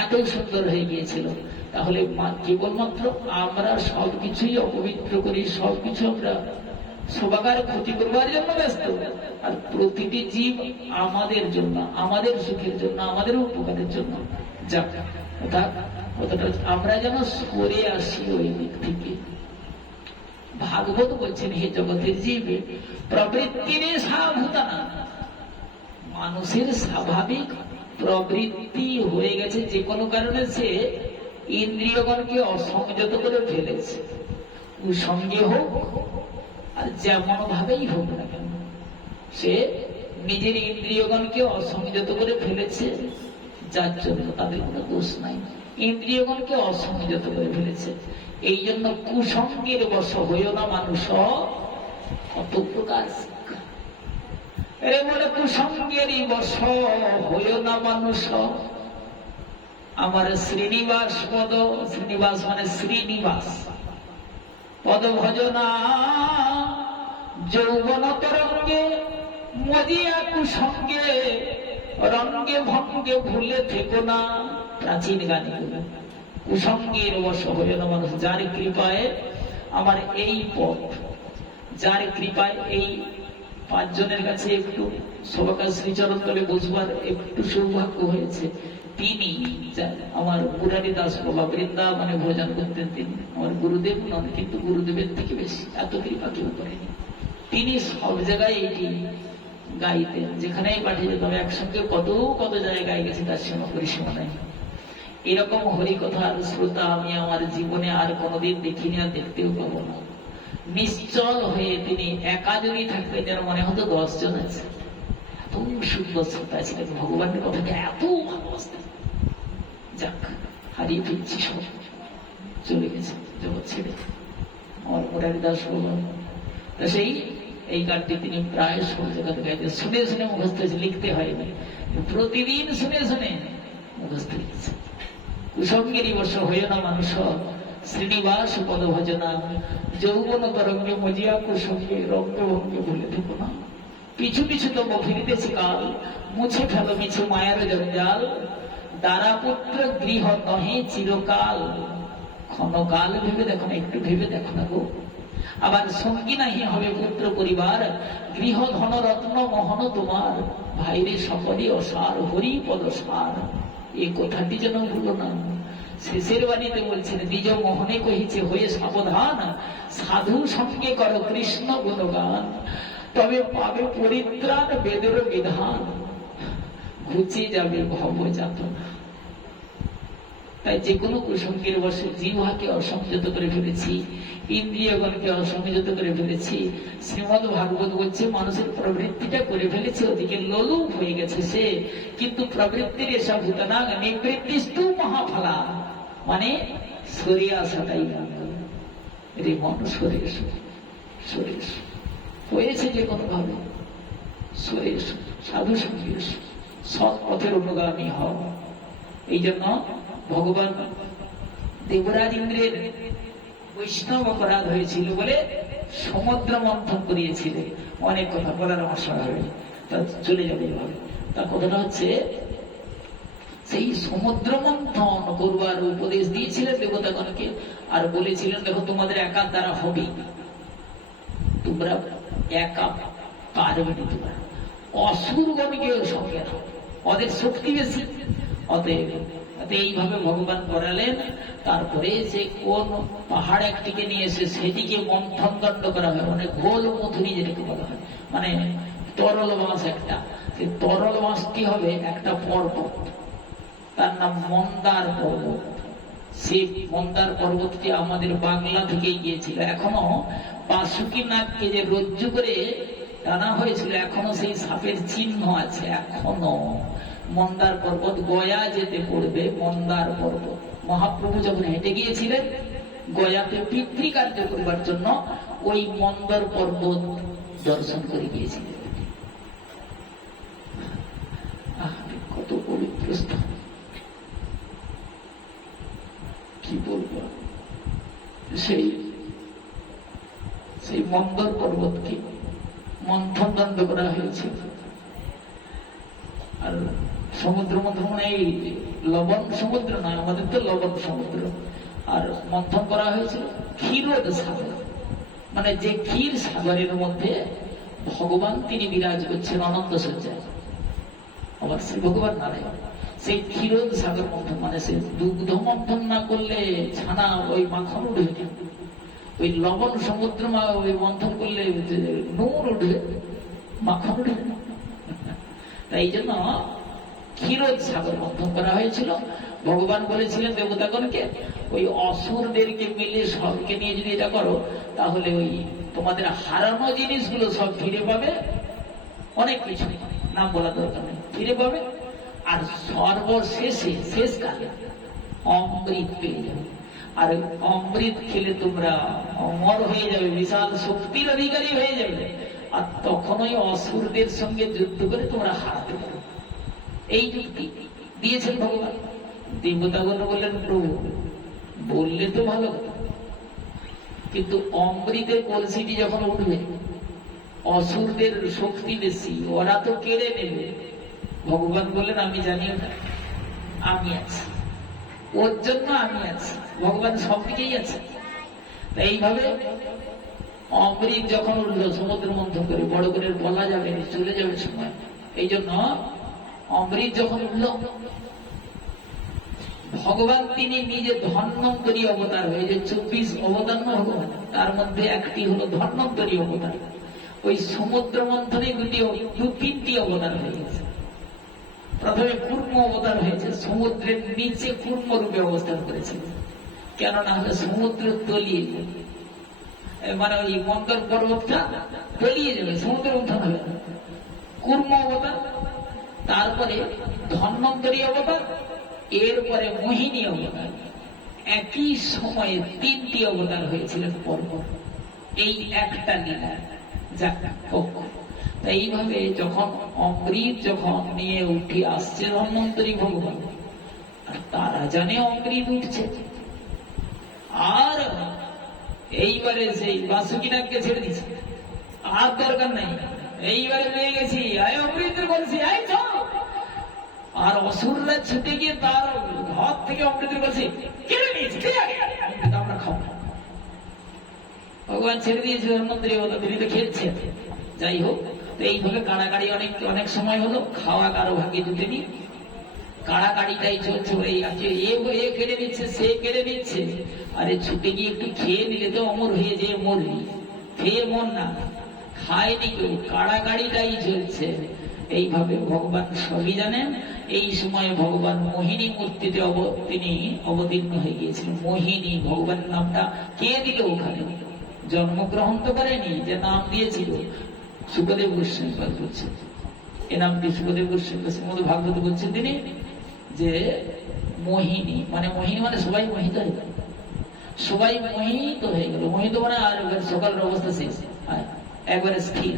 এত সুন্দর হয়ে গিয়েছিল। তাহলে কেবলমাত্র আমরা সবকিছুই অপবিত্র করি, সবকিছু আমরা সবাকার ক্ষতি করবার জন্য ব্যস্ত। আর প্রতিটি জীব আমাদের জন্য, আমাদের সুখের জন্য, আমাদের উপকারের জন্য। যাক, আমরা যেন সরে আসি ওই দিক থেকে। ভাগবত বলছেন, হে জগতের জীব, প্রবৃত্তি রে সাভূতানা, মানুষের স্বাভাবিক প্রবৃত্তি হয়ে গেছে যে কোনো কারণে সে ইন্দ্রিয়গণকে অসংযত করে ফেলেছে। কুসঙ্গে হোক আর যেমন ভাবেই হোক না কেন, সে নিজের ইন্দ্রিয়গণকে অসংযত করে ফেলেছে, যার জন্য তাদের কোনো দোষ নাই। ইন্দ্রিয়গণকে অসংযত করে ফেলেছে, এই জন্য কুসঙ্গের বশ হইও না মানুষ। কত প্রকার শিক্ষা এরে বলে, কুসঙ্গেরই বশ হইও না মানুষ। আমার শ্রীনিবাস পদ, শ্রীনিবাস মানে শ্রীনিবাস, পদ ভজনা যৌবন তরঙ্গে মজিয়া কুসঙ্গে রঙ্গে ভঙ্গে ভুলে থেকো না। প্রাচীন গানগুলো। কুসঙ্গের বশ হইও না মানুষ, যার কৃপায় আমার এই পথ, যার কৃপায় এই পাঁচজনের কাছে একটু সবাকার শ্রীচরণ তলে বসবার একটু সৌভাগ্য হয়েছে। তিনি আমার মুরারি দাস বাবা বৃন্দাবনে ভোজন করতেন, তিনি আমার গুরুদেব নন, কিন্তু গুরুদেবের থেকে বেশি এত কৃপা কেউ করেনি। তিনি সব জায়গায় এটি গাইতেন, যেখানেই পাঠিয়ে যেত। একসঙ্গে কত কত জায়গায় গেছে, তার সীমা পরিসীমা নাই। এরকম হরিকথার শ্রোতা আমি আমার জীবনে আর কোনোদিন দেখিনি, আর দেখতেও পাবো না। নিশ্চল হয়ে তিনি একা যদি থাকতেন, যেন মনে হতো 10 জন আছে। এত সুন্দর শ্রোতা ছিলেন, ভগবানের কথাকে এত ভালোবাসতেন। যাক, হারিয়ে ফেলছি, সব চলে গেছে জগৎ ছেড়ে আমার মুরারি দাস ভগবান। তা সেই এই গানটি তিনি প্রায় সব জায়গাতে গাইতেন, শুনে শুনে মুখস্থ হয়েছে, লিখতে হয়নি, প্রতিদিন শুনে শুনে মুখস্থ লিখেছে। কুসঙ্গেরই বশ হইও না মানুষ, শ্রীনিবাস পদ ভজনা যৌবন তরঙ্গে মজিয়া কুসঙ্গে রঙ্গে ভঙ্গে ভুলে থেকো না। পিছু পিছু তো ফিরিতেছি কাল, মুছে ফেলো মিছে মায়ার জঞ্জাল। দ্বারা পুত্র গৃহ নহে চিরকাল। ক্ষণকাল ভেবে দেখো না, একটু ভেবে দেখো না গো। আবার সঙ্গী নাহি হবে পুত্র পরিবার, গৃহ ধন রত্ন মহন তোমার। ভাইরে সকলে অসার, হরি পদ সার। এই কথাটি যেন ভুলো না। শেষের বাণীতে বলছেন, দ্বিজ মোহনে কহিছে হয়ে সাবধান, সাধু সঙ্গে করো কৃষ্ণ গুণগান। তবে পাবে পরিত্রাণ বেদের বিধান, ঘুচে যাবে ভব যাতনা। তাই যে কোনো কুসঙ্গের বশে জিহ্বাকে অসংযত করে ফেলেছি, ইন্দ্রিয়গণকে অসংযত করে ফেলেছি। শ্রীমদ্ ভাগবত বলছে, মানুষের প্রবৃত্তিটা করে ফেলেছে, ওদিকে লোলুপ হয়ে গেছে সে। কিন্তু প্রবৃত্তির এসব ভূতনা নিবৃত্তিস্তু মহাফলা, মানে সরে আসাটাই মঙ্গল। রে মন সরে এসো, সরে এসো, হয়েছে যে কোনো ভাবে সরে এসো, সাধু সঙ্গে এসো, সৎ পথের অনুগামী হও। এই জন্য ভগবান দেবরাজ ইন্দ্রের বৈষ্ণব অপরাধ হয়েছিল বলে সমুদ্র মন্থন করিয়েছিলেন। অনেক কথা বলার আমার সময় হবে, তা চলে যাবে এভাবে। তার কথাটা হচ্ছে, সেই সমুদ্র মন্থন করবার উপদেশ দিয়েছিলেন দেবতাগণকে, আর বলেছিলেন দেখো তোমাদের একার দ্বারা হবে, তোমরা একা পারবে না, তোমরা অসুরগণকেও সঙ্গে নাও, ওদের শক্তি বেশি, অতএব এইভাবে ভগবান করালেন। তারপরে যে কোন পাহাড় একটিকে নিয়ে এসে সেটিকে মন্থন দণ্ড করা হয়, মানে গোল মথুরি যেটাকে বলা হয়, মানে তরল মাছ একটা, সেই তরল মাছটি হবে একটা পর্বত, তার নাম মন্দার পর্বত। সেই মন্দার পর্বতটি আমাদের বাংলা থেকে গিয়েছিল। এখনো বাসুকি নাগকে যে রজ্জু করে টানা হয়েছিল, এখনো সেই সাপের চিহ্ন আছে। এখনো মন্দার পর্বত, গয়া যেতে পড়বে মন্দার পর্বত। মহাপ্রভু যখন হেঁটে গিয়েছিলেন গয়াতে পিতৃকার্য করবার জন্য, ওই মন্দার পর্বত দর্শন করে গিয়েছিলেন। কত পবিত্র স্থান, কি বলবো। সেই মন্দর পর্বতকে মন্থন দণ্ড করা হয়েছে। আর সমুদ্র মন্থন মানে এই লবণ সমুদ্র নয়, আমাদের তো লবণ সমুদ্র। আর মন্থন করা হয়েছে ক্ষীরোদ সাগর, মানে যে ক্ষীর সাগরের মধ্যে ভগবান তিনি বিরাজ করছেন অনন্ত সজ্জায়, আবার শ্রী ভগবান নারায়ণ। সেই ক্ষীরোদ সাগর মন্থন মানে সে দুগ্ধ মন্থন না করলে ছানা ওই মাখন উঠে, ওই লবণ সমুদ্র ওই মন্থন করলে নুন উঠে, মাখন উঠে। তাই জন্য ক্ষীরোদ সাগর মন্থন করা হয়েছিল। ভগবান বলেছিলেন দেবতাগণকে, ওই অসুরদেরকে মিলে সবকে নিয়ে যদি এটা করো, তাহলে ওই তোমাদের হারানো জিনিসগুলো সব ফিরে পাবে, অনেক কিছু নাম বলা দরকার নেই, ফিরে পাবে। আর সর্বশেষে শেষ কালে অমৃত পেয়ে যাবে। আর অমৃত খেলে তোমরা অমর হয়ে যাবে, বিশাল শক্তির অধিকারী হয়ে যাবে। আর তখন ওই অসুরদের সঙ্গে যুদ্ধ করে তোমরা হারাতে পারো। এই যুক্তি দিয়েছেন ভগবান। দেবতাগণ বললেন প্রভু বললে তো ভালো কথা, কিন্তু অমৃতের কলসিটি যখন উঠবে, অসুরদের শক্তি বেশি, ওরা তো কেড়ে নেবে। ভগবান বললেন আমি জানি না, আমি আছি, ওর জন্য আমি আছি। ভগবান সব দিকেই আছে। এইভাবে অমৃত যখন উঠলো সমুদ্র মন্থন করে, বড় করে বলা যাবে, চলে যাবে সময়। এই জন্য অমৃত যখন উঠল, ভগবান তিনি নিজে ধন্বন্তরী অবতার হয়ে, যে 24 অবতার না ভগবান, তার মধ্যে একটি হলো ধন্বন্তরী অবতার। ওই সমুদ্র মন্থনে দু-তিনটি অবতার হয়ে গেছে। প্রথমে কূর্ম অবতার হয়েছে, সমুদ্রের নিচে কূর্ম রূপে অবস্থান করেছে, কেননা হলে সমুদ্র তলিয়ে যাবে, মানে ওই মন্দর পর্বতটা তলিয়ে যাবে, সমুদ্র মন্থন হবে। কূর্ম অবতার, তারপরে ধন্বন্তরী অবতার, এরপরে মোহিনী অবতার। একই সময়ে 3টি অবতার হয়েছিলেন পরপর, এই একটা লীলা। এইভাবে যখন অমৃত যখন নিয়ে উঠে আসছে ধন্বন্তরী ভগবান, আর তারা জানে অমৃত উঠছে, আর এইবারে সেই বাসুকিনাথকে ছেড়ে দিচ্ছে, আর দরকার নাই, এইবারে পেয়ে গেছি, আয় অমৃতের বলছি, আয় চল। আর অসুররা ছুটে গিয়ে তার হাত থেকে অমৃতের বলছি কেড়ে নিয়েছে, আমরা খাবো। ভগবান ছেড়ে দিয়েছে ধন্বন্তরী অবতার, তিনি তো খেয়েছে। যাই হোক, এইভাবে কাড়াকাড়ি অনেক সময় হলো, খাওয়া কারো ভাগে জুটেনি, কাড়াকাড়িটাই চলছে। এ কেড়ে নিচ্ছে, সে কেড়ে নিচ্ছে। আরে ছুটে গিয়ে একটু খেয়ে নিলে তো অমর হয়ে যে মরলি, খেয়ে মর না, খায়নি কেউ, কাড়াকাড়িটাই চলছে। এইভাবে ভগবান সবই জানেন। এই সময় ভগবান মোহিনী মূর্তিতে তিনি অবতীর্ণ হয়ে গিয়েছিলেন। মোহিনী ভগবানের নামটা কে দিল? ওখানে জন্মগ্রহণ তো করেনি, যে নাম দিয়েছিল সুখদেব গোস্বামী বলছেন। এ নামটি সুখদেব গোস্বামী শ্রীমদ ভাগবত বলছেন তিনি, যে মোহিনী মানে সবাই মোহিত হয়ে গেল, সবাই মোহিত হয়ে গেল। মোহিত মানে আর সকালের অবস্থা শেষ, একবারে স্থির।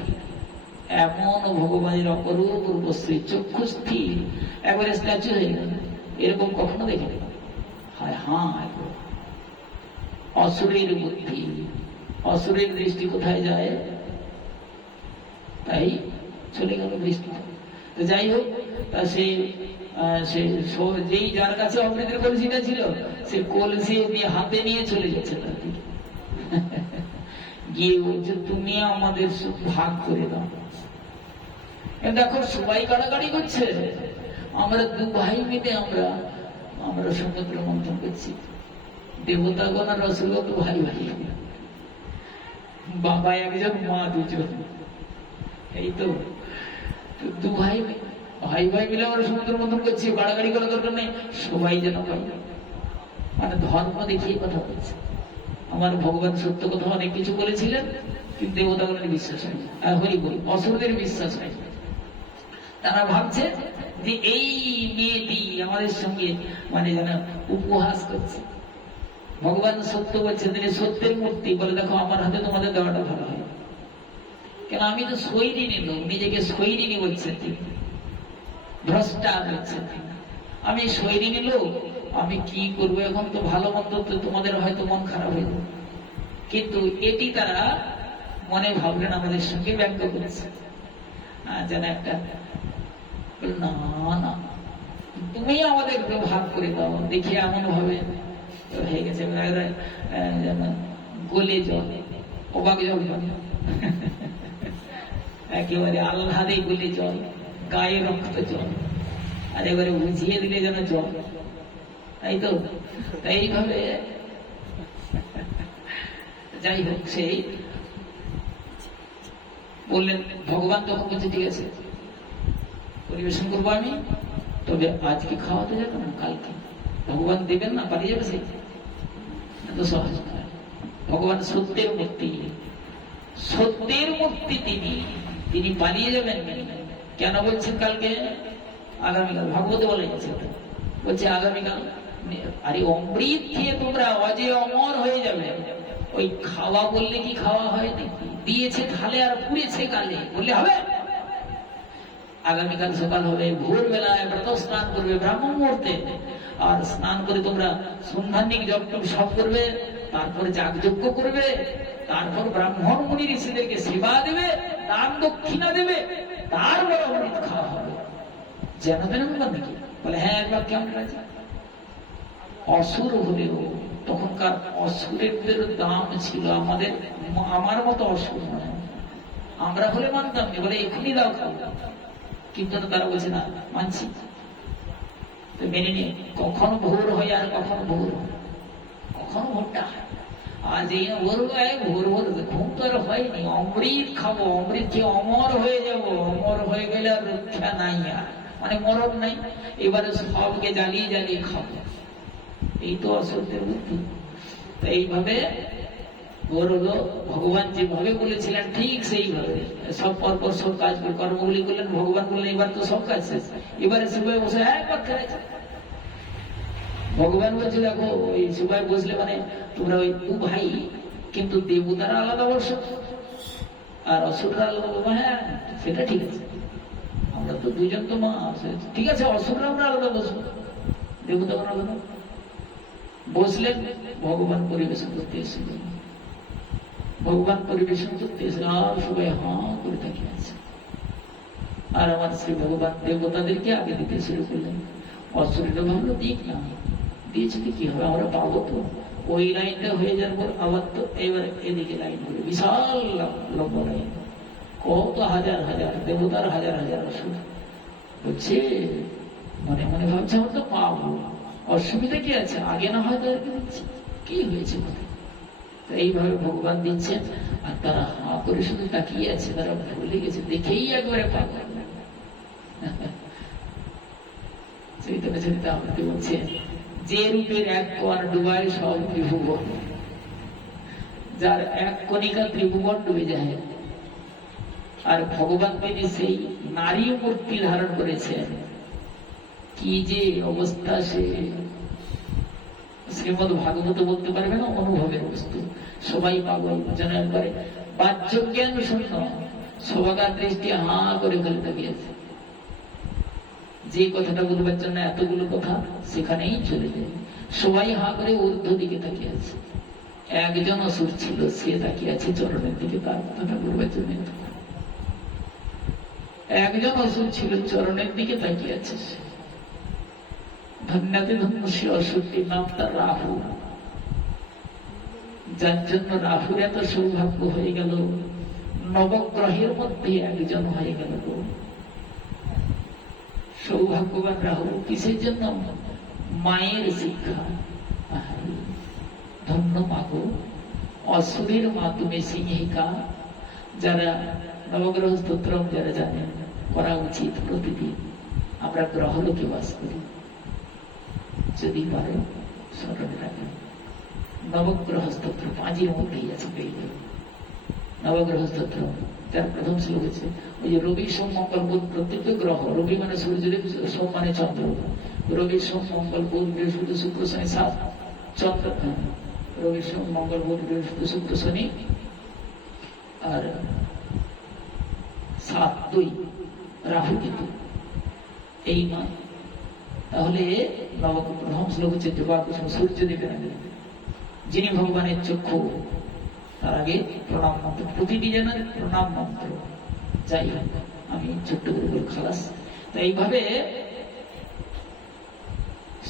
এমন ভগবানের অপরূপ রূপশ্রী, চক্ষু স্থির, একবারে স্ট্যাচু হয়ে গেল। এরকম কখনো দেখেনি। অসুরের বুদ্ধি, অসুরের দৃষ্টি কোথায় যায়, তাই চলে গেল দৃষ্টি। তো যাই হোক, যেই যার কাছে অমৃতের কলসিটা ছিল, সে কলসি নিয়ে হাতে নিয়ে চলে যাচ্ছে তার দিকে, গিয়ে বলছে তুমি আমাদের ভাগ করে দাও। দেখো সবাই কাড়াকাড়ি করছে, আমরা দু ভাই মিলে আমরা সমুদ্র মন্থন করছি। দেবতাগণ আর রসুলগণ তো ভাই ভাই, বাবা একজন মা দুজন, এই তো দু ভাই ভাই ভাই মিলে আমরা সমুদ্র মন্থন করছি, বাড়াগাড়ি করার দরকার নেই, সবাই যেন ভাই। মানে ধর্ম দেখিয়ে কথা বলছে। আমার ভগবান সত্য কথা অনেক কিছু বলেছিলেন, কিন্তু দেবতাগণের বিশ্বাস হয়, হরি বল অসুরদের বিশ্বাস হয়। তারা ভাবছে যে এই মেয়েটি আমাদের সঙ্গে মানে যেন উপহাস করছে। ভগবান সত্য বলছে, তিনি সত্যের মূর্তি, বলে দেখো আমার হাতে তোমাদের দেওয়াটা ভালো হয়, কেন আমি তো সৈরিনী লোক, নিজেকে সৈরিনী বলছেন তিনি, ভ্রষ্টা বলছেন তিনি, আমি সৈরিনী লোক, আমি কি করবো এখন, তো ভালো মন্দ তো তোমাদের হয়তো মন খারাপ হয়ে যাবে। কিন্তু এটি তারা মনে ভাবলেন আমাদের সঙ্গে ব্যঙ্গ করেছে, যেন একটা না না তুমি আমাদের ভাগ করে দাও, দেখি এমন ভাবে হয়ে গেছে গলে জল, অবাক জল, একেবারে আহ্লাদে গলে জল, গায়ে রক্ত জল, আর এবারে বুঝিয়ে দিলে যেন জল, তাই তো। তাই এইভাবে যাই হোক, সেই বললেন ভগবান তখন বলছে ঠিক আছে পরিবেশন করবো আমি, তবে আজকে খাওয়াতে যাবে না, কালকে। ভগবান দেবেন না, পালিয়ে যাবে সে, এত সহজ নয়। ভগবান সত্যের মূর্তি, সত্যের মূর্তি তিনি পালিয়ে যাবেন কেন বলছেন কালকে, আগামীকাল। ভাগবতে বলা যাচ্ছে, বলছে আগামীকাল। আরে অমৃত খেয়ে তোমরা অজে অমর হয়ে যাবে। ওই খাওয়া বললে কি খাওয়া হয় নাকি, দিয়েছে থালে আর পুড়েছে গালে বললে হবে। আগামীকাল সকাল হবে, ভোরবেলায় ব্রত স্নান করবে ব্রাহ্মণ মুহূর্তে, আর স্নান করে তোমরা সন্ধ্যান্নিক জপ সব করবে, তারপরে যাগযজ্ঞ করবে, তারপর ব্রাহ্মণ মুনি ঋষিদেরকে সেবা দেবে, দান দক্ষিণা দেবে, তারপর অমৃত খাওয়া হবে। যেন তেন নাকি বলে হ্যাঁ একবার কেমন আছে। অসুর হলেও তখনকার অসুরের দাম ছিল, আমার মতো অসুর নয়। আমরা হলে মানতাম, বলে এখনই দাও খাও, কিন্তু তারা বলছে না মানছি, তো মেনে নিয়ে কখনো ভোর হয় আর কখনো ভোর হয়, কখনো ভোরটা হয়। আজ এই ভোর হয়, ভোর ঘুম তো আর হয়নি, অমৃত খাবো, অমৃত খেয়ে অমর হয়ে যাবো, অমর হয়ে গেলে আর রক্ষা নাই, আর মানে মরণ নাই, এবারে সবকে জ্বালিয়ে জ্বালিয়ে খাবো। এই তো অসত্যের বুদ্ধি। তো এইভাবে ওর হলো ভগবান যেভাবে বলেছিলেন ঠিক সেইভাবে সব পরপর সব কাজ করে কর্মগুলি করলেন। ভগবান বললেন এবার তো সব কাজ শেষ, এবারে সুবাই বসে একবার খেলেছে। ভগবান বলছে দেখো ওই সুবাই বসলে মানে তোমরা ওই দু ভাই, কিন্তু দেবতারা আলাদা বসো আর অসুররা আলাদা বসো। হ্যাঁ সেটা ঠিক আছে, আমরা তো দুজন তো মা, ঠিক আছে অসুররা আমরা আলাদা বসবো, দেবতা আলাদা। বসলেন, ভগবান পরিবেশন করতে এসেছিলেন, ভগবান পরিবেশন করতে এসে আর সবাই হাঁ করে তাকিয়ে আছে। আর আমার শ্রী ভগবান দেবতাদেরকে আগে দিতে শুরু করলেন। অসুরটা ভাবলো দিক না, দিয়েছে কি হবে, আমরা পাবো তো। ওই লাইনটা হয়ে যাওয়ার পর আবার তো এবার এদিকে লাইন হবে, বিশাল লম্বা লাইন, কত হাজার হাজার দেবতার, হাজার হাজার অসুর। বলছে মনে মনে ভাবছে আমার তো পাবো, অসুবিধা কি আছে, আগে না হয় তাদেরকে দিচ্ছে, কি হয়েছে কথা। এইভাবে ভগবান দিচ্ছেন, আর তারা হা করে শুধু তাকিয়ে আছে, তারা ভুলে গেছে, দেখেই একবারে পাগল। চৈতন্য চরিতামৃতে বলছে যে রূপের এক কোণ ডুবায় সব ত্রিভুবন, যার এক কণিকা ত্রিভুবন ডুবে যায়। আর ভগবান তিনি সেই নারী মূর্তি ধারণ করেছেন, কি যে অবস্থা, সে শ্রীমদ ভাগবত বলতে পারবে না, অনুভবের বস্তু। সবাই পাগল যেন একবারে বাহ্য জ্ঞান শূন্য, সবাকার দৃষ্টি হা করে ফেলে তাকিয়েছে। যে কথাটা বলবার জন্য এতগুলো কথা সেখানেই চলে যায়, সবাই হা করে ঊর্ধ্ব দিকে তাকিয়ে আছে। একজন অসুর ছিল, সে তাকিয়ে আছে চরণের দিকে, তার কথাটা বলবার জন্য। একজন অসুর ছিল, চরণের দিকে তাকিয়ে আছে। ধন্যাতে ধন্য সে অসুরটির নাম তার রাহু, যার জন্য রাহুর এত সৌভাগ্য হয়ে গেল, নবগ্রহের মধ্যে একজন হয়ে গেল। সৌভাগ্যবান রাহু কিসের জন্য? মায়ের শিক্ষা। ধন্য মাগো, অসুরের মা তুমি সিংহিকা। যারা নবগ্রহ স্তোত্র যারা জানেন, করা উচিত প্রতিদিন। আমরা গ্রহলোকে বাস করি, যদি পারে স্মরণে রাখেন। নবগ্রহ স্তোত্র 5-এর মধ্যেই আছে, পেয়ে যাবে। নবগ্রহ স্তোত্র তার প্রথম শ্লোক হচ্ছে ওই যে রবি সোম মঙ্গল বুধ, প্রত্যেকটা গ্রহ, রবি মানে সূর্যদেব, সোম মানে চন্দ্র, রবি সোম মঙ্গল বুধ বৃহস্পতি শুক্র শনি 7 চন্দ্র, রবি সোম মঙ্গল বুধ বৃহস্পতি শুক্র শনি, আর 7-2 রাহু কেতু, এই মা। তাহলে প্রথম শ্লোক হচ্ছে দেবাকৃষ্ণ সূর্যদেবের আগে, যিনি ভগবানের চক্ষু। তার আগে প্রণাম মন্ত্র, প্রতিটি জনের প্রণাম মন্ত্র। যাই হোক, আমি ছোট্ট করে বল খালাস। তো এইভাবে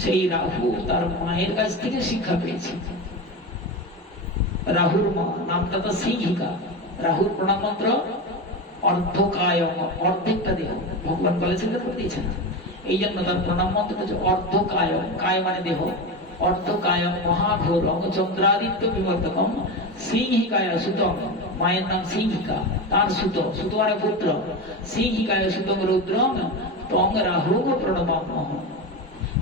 সেই রাহু তার মায়ের কাছ থেকে শিক্ষা পেয়েছে। রাহুর মা নামটা তো সিংহিকা। রাহুর প্রণাম মন্ত্র অর্ধকায়, অর্ধেকটা দেহ। ভগবান বলেছেন তো দিয়েছে না, এই জন্য তার প্রণাম মন্ত্রটা হচ্ছে অর্ধকায়। কায় মানে দেহ। অর্ধকায় মহাঘোর চন্দ্রাদিত্য বিবর্তকম সিংহিকায় সুতম। মায়ের নাম সিংহিকা, তার সুত, সুত মানে পুত্র। সিংহিকায় সুতম রুদ্রম তং রাহু প্রণমাম্যহ।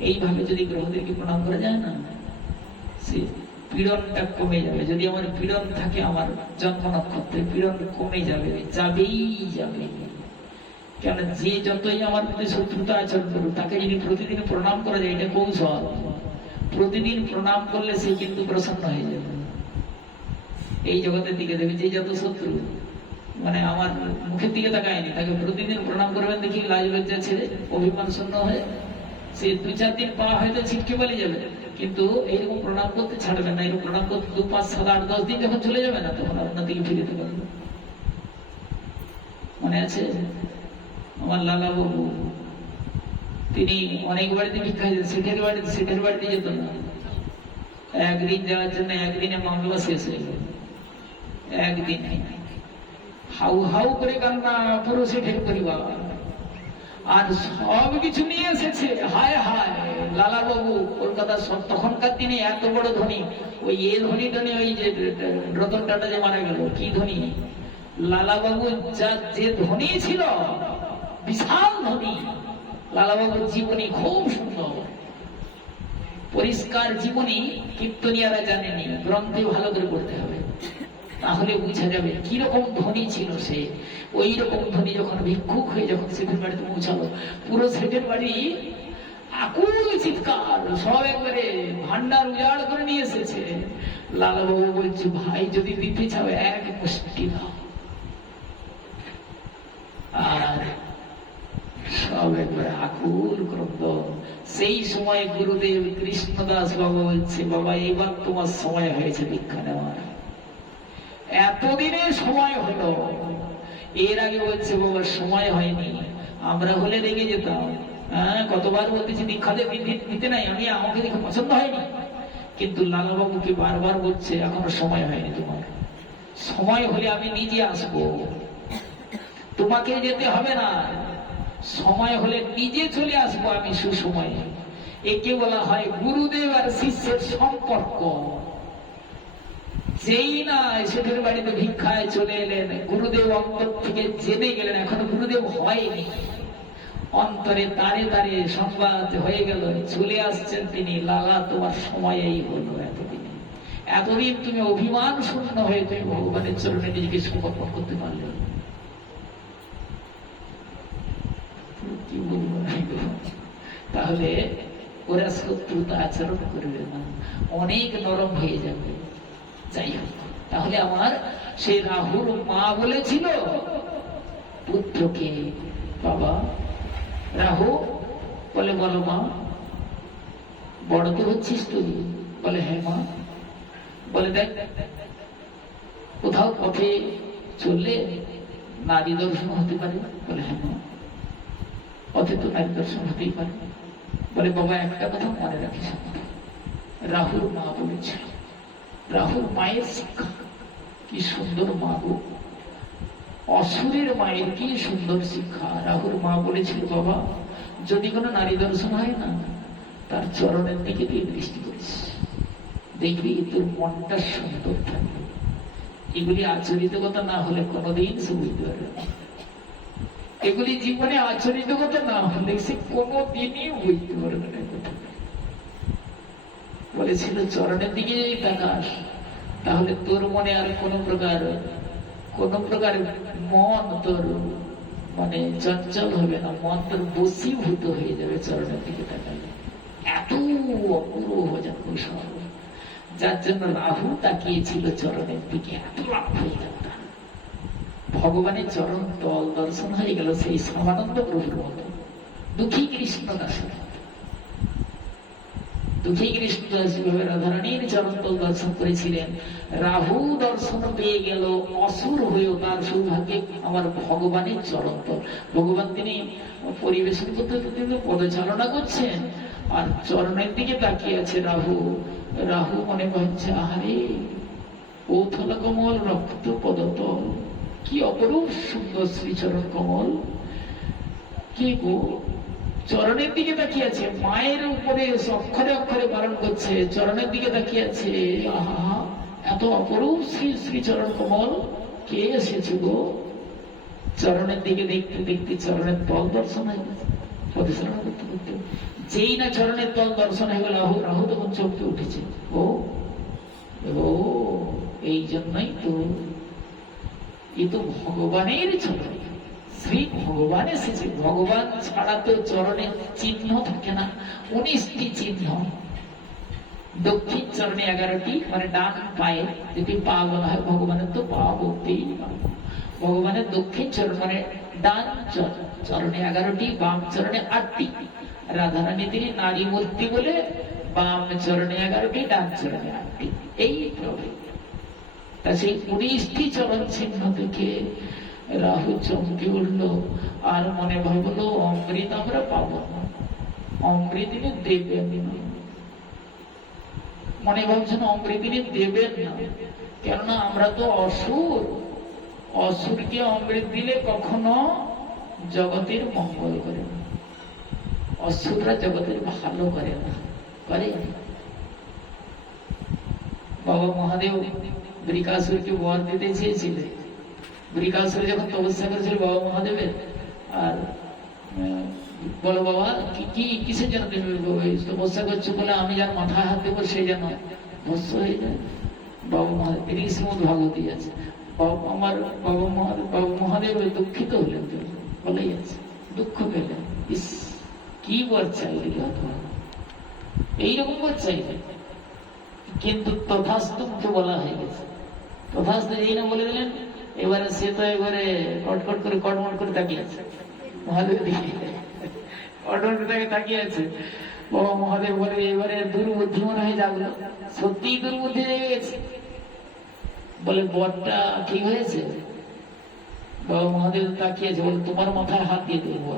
এইভাবে যদি গ্রহদেরকে প্রণাম করা যায় না, সে পীড়নটা কমে যাবে। যদি আমার পীড়ন থাকে, আমার জন্ম নক্ষত্রে পীড়ন কমে যাবে, যাবেই যাবে। কেন, যে যতই আমার প্রতি শত্রুতা আচরণ করুক, তাকে যদি প্রতিদিন প্রণাম করা যায়, এটা কৌশল। প্রতিদিন প্রণাম করলে সে কিন্তু প্রসন্ন হয়ে যাবে। এই জগতের দিকে দেবে, যে যত শত্রু মানে আমার মুখের দিকে তাকায়নি, তাকে প্রতিদিন প্রণাম করবেন, দেখি লাজ লজ্জা ছেড়ে অভিমান শূন্য হয়ে সে 2-4 দিন পা হয়তো ছিটকে পালিয়ে যাবে, কিন্তু এইরকম প্রণাম করতে ছাড়বে না। এরকম প্রণাম করতে 2, 5, 7, 8, 10 দিন যখন চলে যাবে না, তখন আপনার দিকে ফিরে যেতে পারবে। মনে আছে আমার লালা বাবু, তিনি অনেক বাড়িতে ভিক্ষা দিতেন, সেঠের বাড়িতে যেত না। একদিন যাওয়ার জন্য একদিনে মামলা শেষ হয়ে গেল। একদিনে হাউ হাউ করে কান্না পুরো সেঠের পরিবার, আর সব কিছু নিয়ে এসেছে। হায় হায়, লালা বাবু কলকাতার তখনকার দিনে এত বড় ধনী, ওই ধনী ধনী, ওই যে রতন টাটা যে মারা গেল, কি ধনী লালা বাবু, যে ধনী ছিল, বিশাল ধনী। লালা বাবুর জীবনী খুব সুন্দর, পরিষ্কার জীবনী। কীর্তনিয়ারা জানেনি, গ্রন্থে ভালো করে পড়তে হবে, তাহলে বুঝা যাবে কিরকম ধনী ছিল সে। ওই রকম ধনী যখন ভিক্ষুক হয়ে যখন সেঠের বাড়িতে পৌঁছালো, পুরো সেঠের বাড়ি আকুল চিৎকার, সব একবারে ভান্ডার উজাড় করে নিয়ে এসেছে। লালাবাবু বলছে, ভাই যদি দিতে চাও 1 মুষ্টি দাও। আর সব একবারে আকুল ক্রন্দ। সেই সময় গুরুদেব কৃষ্ণদাস বাবা বলছে, বাবা এবার তোমার সময় হয়েছে ভিক্ষা নেওয়ার। এতদিনের সময় হলো। এর আগে বলছে, বাবা সময় হয়নি, আমরা হলে রেগে যেতাম। হ্যাঁ, কতবার বলতেছি দীক্ষাতে দিতে নাই, আমাকে দেখে পছন্দ হয়নি। কিন্তু লালাবাবুকে বারবার বলছে, এখনো সময় হয়নি তোমার, সময় হলে আমি নিজে আসবো, তোমাকে যেতে হবে না, সময় হলে নিজে চলে আসবো আমি সুসময়ে। একে বলা হয় গুরুদেব আর শিষ্যের সম্পর্ক। যেই না সেঠের বাড়িতে ভিক্ষায় চলে এলেন, গুরুদেব অন্তর থেকে জেনে গেলেন, এখনো গুরুদেব হয়নি, অন্তরে তারে তারে সংবাদ হয়ে গেল, চলে আসছেন তিনি। লালা, তোমার সময় এই হলো, এতদিন তুমি অভিমান শূন্য হয়ে তুমি ভগবানের চরণে নিজেকে সমর্পণ করতে পারলে। কি বলবো, তাহলে ওরা শত্রুতা আচরণ করবে না, অনেক নরম হয়ে যাবে। যাই হোক, তাহলে আমার সেই রাহুর মা বলেছিল পুত্রকে, বাবা রাহু বলে, বলো মা, বড় তো হচ্ছিস তুই? বলে, হ্যাঁ মা। বলে দেখ, কোথাও পথে চললে নারী দর্শন হতে পারে? বলে হ্যাঁ, পথে তো নারী দর্শন হতেই পারে। বলে বাবা একটা কথা মনে রাখিস, রাহুর মা বলেছিল, রাহুর মায়ের শিক্ষা কি সুন্দর, মা গো, অসুরের মায়ের কি সুন্দর শিক্ষা। রাহুর মা বলেছিল বাবা, যদি কোনো নারী দর্শন হয় না, তার চরণের দিকে দিয়ে দৃষ্টি করিস, দেখবি তোর মনটা সুন্দর থাকবে। এগুলি আচরিত কথা না হলে কোনোদিন সে বুঝতে পারবে না। এগুলি জীবনে আচরিত কথা না হলে সে কোনোদিনই বুঝতে পারবে না। বলেছিল চরণের দিকে যদি তাকাস, তাহলে তোর মনে আর কোনো প্রকার মন তোর মানে চঞ্চল হবে না, মন তোর বশীভূত হয়ে যাবে চরণের দিকে তাকালে। এত অপূর্ব যেন কৌশল, যার জন্য রাহু তাকিয়েছিল চরণের দিকে, এত লাভ হয়ে গেল। ভগবানের চরণ তল দর্শন হয়ে গেল সেই শ্যামানন্দ প্রভুর মতো, দুঃখী কৃষ্ণদাসের মতো। দুঃখী কৃষ্ণদাস যেভাবে রাধারানীর চরণ তল দর্শন করেছিলেন, রাহু দর্শন পেয়ে গেল অসুর হয়েও তার সৌভাগ্যে আমার ভগবানের চরণ তল। ভগবান তিনি পরিবেশন করতে কিন্তু পদচারণা করছেন, আর চরণের দিকে তাকিয়ে আছে রাহু। রাহু মনে ভাবছে, আহারে কৌথল কমল রক্ত পদতল, কি অপরূপ সুন্দর শ্রীচরণ কমল, কি গো, চরণের দিকে তাকিয়ে আছে, মায়ের উপরে অক্ষরে অক্ষরে পালন করছে, চরণের দিকে তাকিয়ে আছে। আহা, এত অপরূপ শ্রী শ্রীচরণ কমল, কে এসেছে গো? চরণের দিকে দেখতে দেখতে চরণের তল দর্শন হয়ে গেছে। পদচারণা করতে করতে যেই না চরণের তল দর্শন হয়ে গেল, রাহু তখন চমকে উঠেছে। ও এই জন্যই তো, এ তো ভগবানের চরণ, শ্রী ভগবান এসেছে। ভগবান ছাড়া তো চরণের চিহ্ন থাকে না, 19টি চিহ্ন। দক্ষিণ চরণে 11টি, মানে ডান পায়ে যদি পা বলা হয়, ভগবানের তো পা বলতেই ভগবানের দক্ষিণ চরণ মানে ডান চরণে 11টি, বাম চরণে 8টি। রাধারানী তিনি নারী মূর্তি বলে বাম চরণে 11টি, ডান চরণে 8টি, এই প্রভু। তা সেই 19টি চরণ চিহ্ন থেকে রাহু চমকে উঠল, আর মনে ভাবলো অমৃত আমরা পাবো না, অমৃত তিনি দেবেন না। মনে ভাবছেন অমৃত তিনি দেবেন না, কেননা আমরা তো অসুর, অসুরকে অমৃত দিলে কখনো জগতের মঙ্গল করে না, অসুররা জগতের ভালো করে না, করে। বাবা মহাদেব বৃকাসুরকে বর দিতে চেয়েছিলেন। বৃকাসুর যখন তপস্যা করেছিল বাবা মহাদেবের, আর বলো বাবা কি কিসের জন্য তুমি তপস্যা করছো? বলে আমি যার মাথায় হাত দেবো সে যেন ভস্য হয়ে যায়। বাবা মহাদেব, তিনি শ্রীমদ ভাগবতী আছে, আমার বাবা মহাদেব দুঃখিত হলেন, বলেই আছে, দুঃখ পেলেন, ইস কি বর চাইলে, এইরকম বর চাইলে, কিন্তু তথাস্তু মুখে বলা হয়ে গেছে। তথাস্তু এই না বলে দিলেন, এবারে সে তো এবারে কটকট করে কটমট করে তাকিয়ে আছে মহাদেব দিকে, কটমট করে তাকিয়ে আছে। বাবা মহাদেব বলে এবারে দুর্বুদ্ধি মনে হয়ে যাবলো, সত্যি দুর্বুদ্ধি জেগে গেছে। বলে বরটা ঠিক হয়েছে? বাবা মহাদেব তাকিয়েছে, বলে তোমার মাথায় হাত দিয়ে দেবো।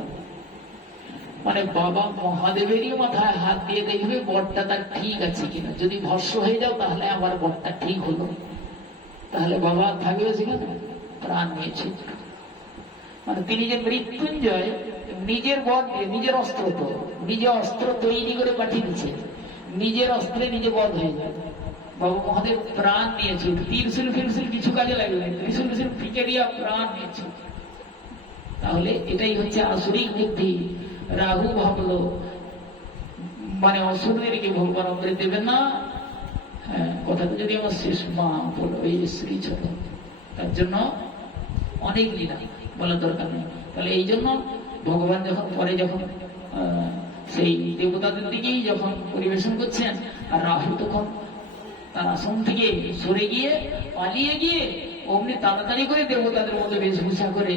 মানে বাবা মহাদেবেরই মাথায় হাত দিয়ে দেখবে বরটা তার ঠিক আছে কিনা। যদি ভস্য হয়ে যাও তাহলে আমার বরটা ঠিক হলো, তাহলে বাবা থাকবে সেখানে, প্রাণ নিয়েছে। মানে তিনি যে মৃত্যুঞ্জয়, নিজের বর দিয়ে, নিজের অস্ত্র তো নিজে অস্ত্র তৈরি করে পাঠিয়ে দিচ্ছে, নিজের অস্ত্রে নিজে বধ হয়ে যায়। বাবা মহাদেব প্রাণ নিয়েছে, ত্রিশূল ফিরশূল কিছু কাজে লাগবে না, ত্রিশূল ফিকে দিয়া প্রাণ নিয়েছে। তাহলে এটাই হচ্ছে আসরিক বুদ্ধি। রাহু ভাবলো মানে অসুরদেরকে ভগবান অমৃত দেবেন না, হ্যাঁ কথাটা যদি আমার শেষ মা বলো এই শ্রীচরণ, তার জন্য অনেক লীলা বলার দরকার নেই। তাহলে এই জন্য ভগবান যখন পরে যখন সেই দেবতাদের দিকেই যখন পরিবেশন করছেন, আর রাহু তখন তার আসন থেকে সরে গিয়ে পালিয়ে গিয়ে অমনি তাড়াতাড়ি করে দেবতাদের মতো বেশভূষা করে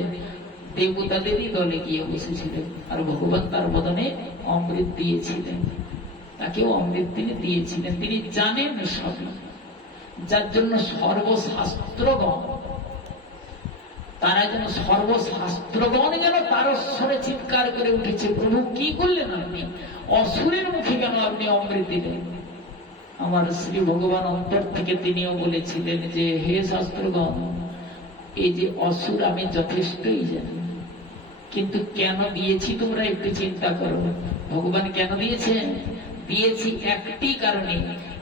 দেবতাদেরই দলে গিয়ে বসেছিলেন, আর ভগবান তার বদনে অমৃত দিয়েছিলেন, তাকেও অমৃত তিনি দিয়েছিলেন। তিনি জানেন সবই, যার জন্য সর্বশাস্ত্রগণ, তারা যেন সর্বশাস্ত্রগণ যেন তারস্বরে চিৎকার করে উঠেছে, প্রভু কি করলেন আপনি? অসুরের মুখে কেন আপনি অমৃত দিলেন? আমার শ্রী ভগবান অন্তর থেকে তিনিও বলেছিলেন যে হে শাস্ত্রগণ, এই যে অসুর আমি যথেষ্টই জানি, কিন্তু কেন দিয়েছি তোমরা একটু চিন্তা করো। ভগবান কেন দিয়েছেন? দিয়েছি একটি কারণে,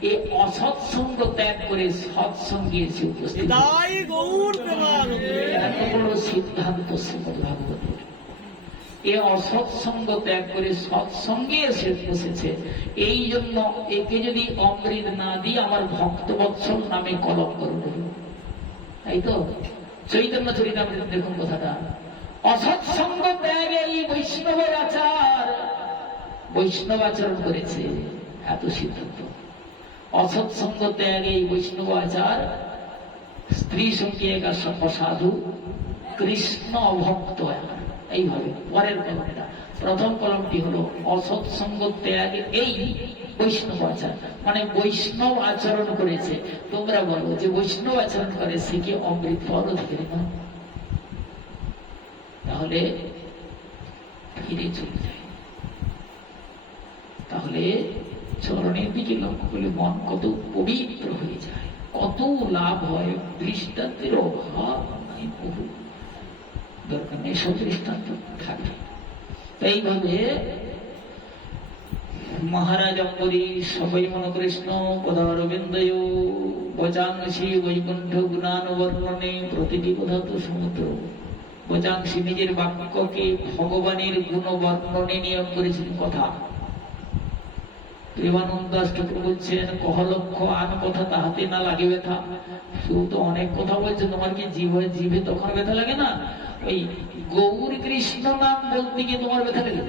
এই অসৎসঙ্গ ত্যাগ করে সৎসঙ্গে এসে উপস্থিত। এত বড় সিদ্ধান্ত শ্রীমদ্ ভাগবতের। এই অসৎসঙ্গ ত্যাগ করে সৎসঙ্গে এসে বসেছে। এই জন্য একে যদি অমৃত না দিয়ে আমার ভক্তবৎসল নামে কলঙ্ক করবে। তাই তো চৈতন্য চরিতামৃত দেখুন কথাটা, অসৎসঙ্গ ত্যাগে এই বৈষ্ণব আচরণ করেছে, এত সিদ্ধান্ত। অসৎসঙ্গ ত্যাগে এই বৈষ্ণব আচার, স্ত্রী সঙ্গে অসাধু, কৃষ্ণ অভক্ত। এইভাবে পরের কলমটা, প্রথম কলমটি হলো অসৎসঙ্গ ত্যাগ এই বৈষ্ণব আচার, মানে বৈষ্ণব আচরণ করেছে। তোমরা বলো যে বৈষ্ণব আচরণ করে সে কি অমৃত ফল অধিকারী না? তাহলে ফিরে চলে যায়। তাহলে চরণের দিকে লক্ষ্য করলে মন কত পবিত্র হয়ে যায়, কত লাভ হয়। দৃষ্টান্তের অভাব নাই, বহু দরকার নেই, সব দৃষ্টান্ত থাকবে। এইভাবে মহারাজ অম্বরী সবাই মনকৃষ্ণ পদারবিন্দয় বচাংশী বৈকুণ্ঠ গুণানুবর্ণনে প্রতিটি পদার্থ সমুদ্র। বচাংশী নিজের বাক্যকে ভগবানের গুণ বর্ণনে নিয়ম করেছেন কথা। প্রেমানন্দ ঠাকুর বলছেন, কহলক্ষ আন কথা তাহাতে না লাগে ব্যথা। শুধু তো অনেক কথা বলছে, তোমার কি জিভে তখন ব্যথা লাগে না? ওই গৌর কৃষ্ণ নাম বলতে গিয়ে তোমার ব্যথা লাগে?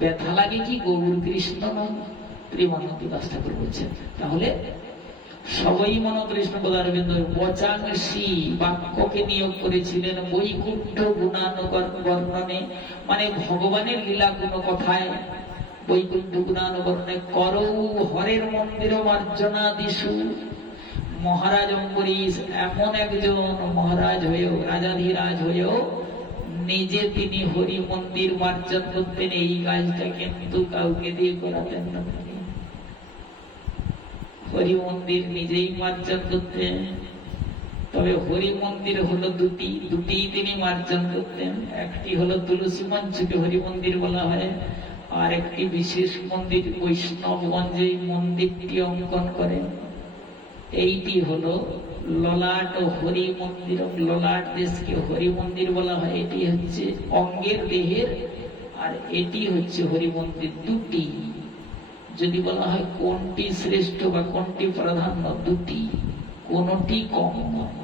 ব্যথা লাগে কি গৌর কৃষ্ণ নাম? প্রেমানন্দ দাস ঠাকুর বলছেন। তাহলে সবাই মনকৃষ্ণ পদারবিন্দ বচাংশী বাক্যকে নিয়োগ করেছিলেন বৈকুণ্ঠ গুণানুবর্ণনে, মানে ভগবানের লীলা গুণ কথায় বৈকুণ্ঠ গুণানুবর্ণনে করৌ হরের মন্দির মার্জনা দিশু। মহারাজ অম্বরীশ এমন একজন মহারাজ হয়েও, রাজাধিরাজ হয়েও নিজে তিনি হরি মন্দির মার্জন করতেন। এই কাজটা কিন্তু কাউকে দিয়ে করাতেন না। হরি মন্দির নিজেই মার্জন করতেন। তবে হরি মন্দির হলো দুটি তিনি মার্জন করতেন। একটি হলো তুলসী মঞ্চকে হরি মন্দির বলা হয়, আর একটি বিশেষ মন্দির বৈষ্ণবগঞ্জে মন্দিরটি অঙ্কন করেন, এইটি হলো ললাট ও হরি মন্দির। ললাট দেশকে হরি মন্দির বলা হয়, এটি হচ্ছে অঙ্গের দেহের, আর এটি হচ্ছে হরি মন্দির। দুটি, যদি বলা হয় কোনটি শ্রেষ্ঠ বা কোনটি প্রাধান্য, দুটি, কোনটি কম নয়।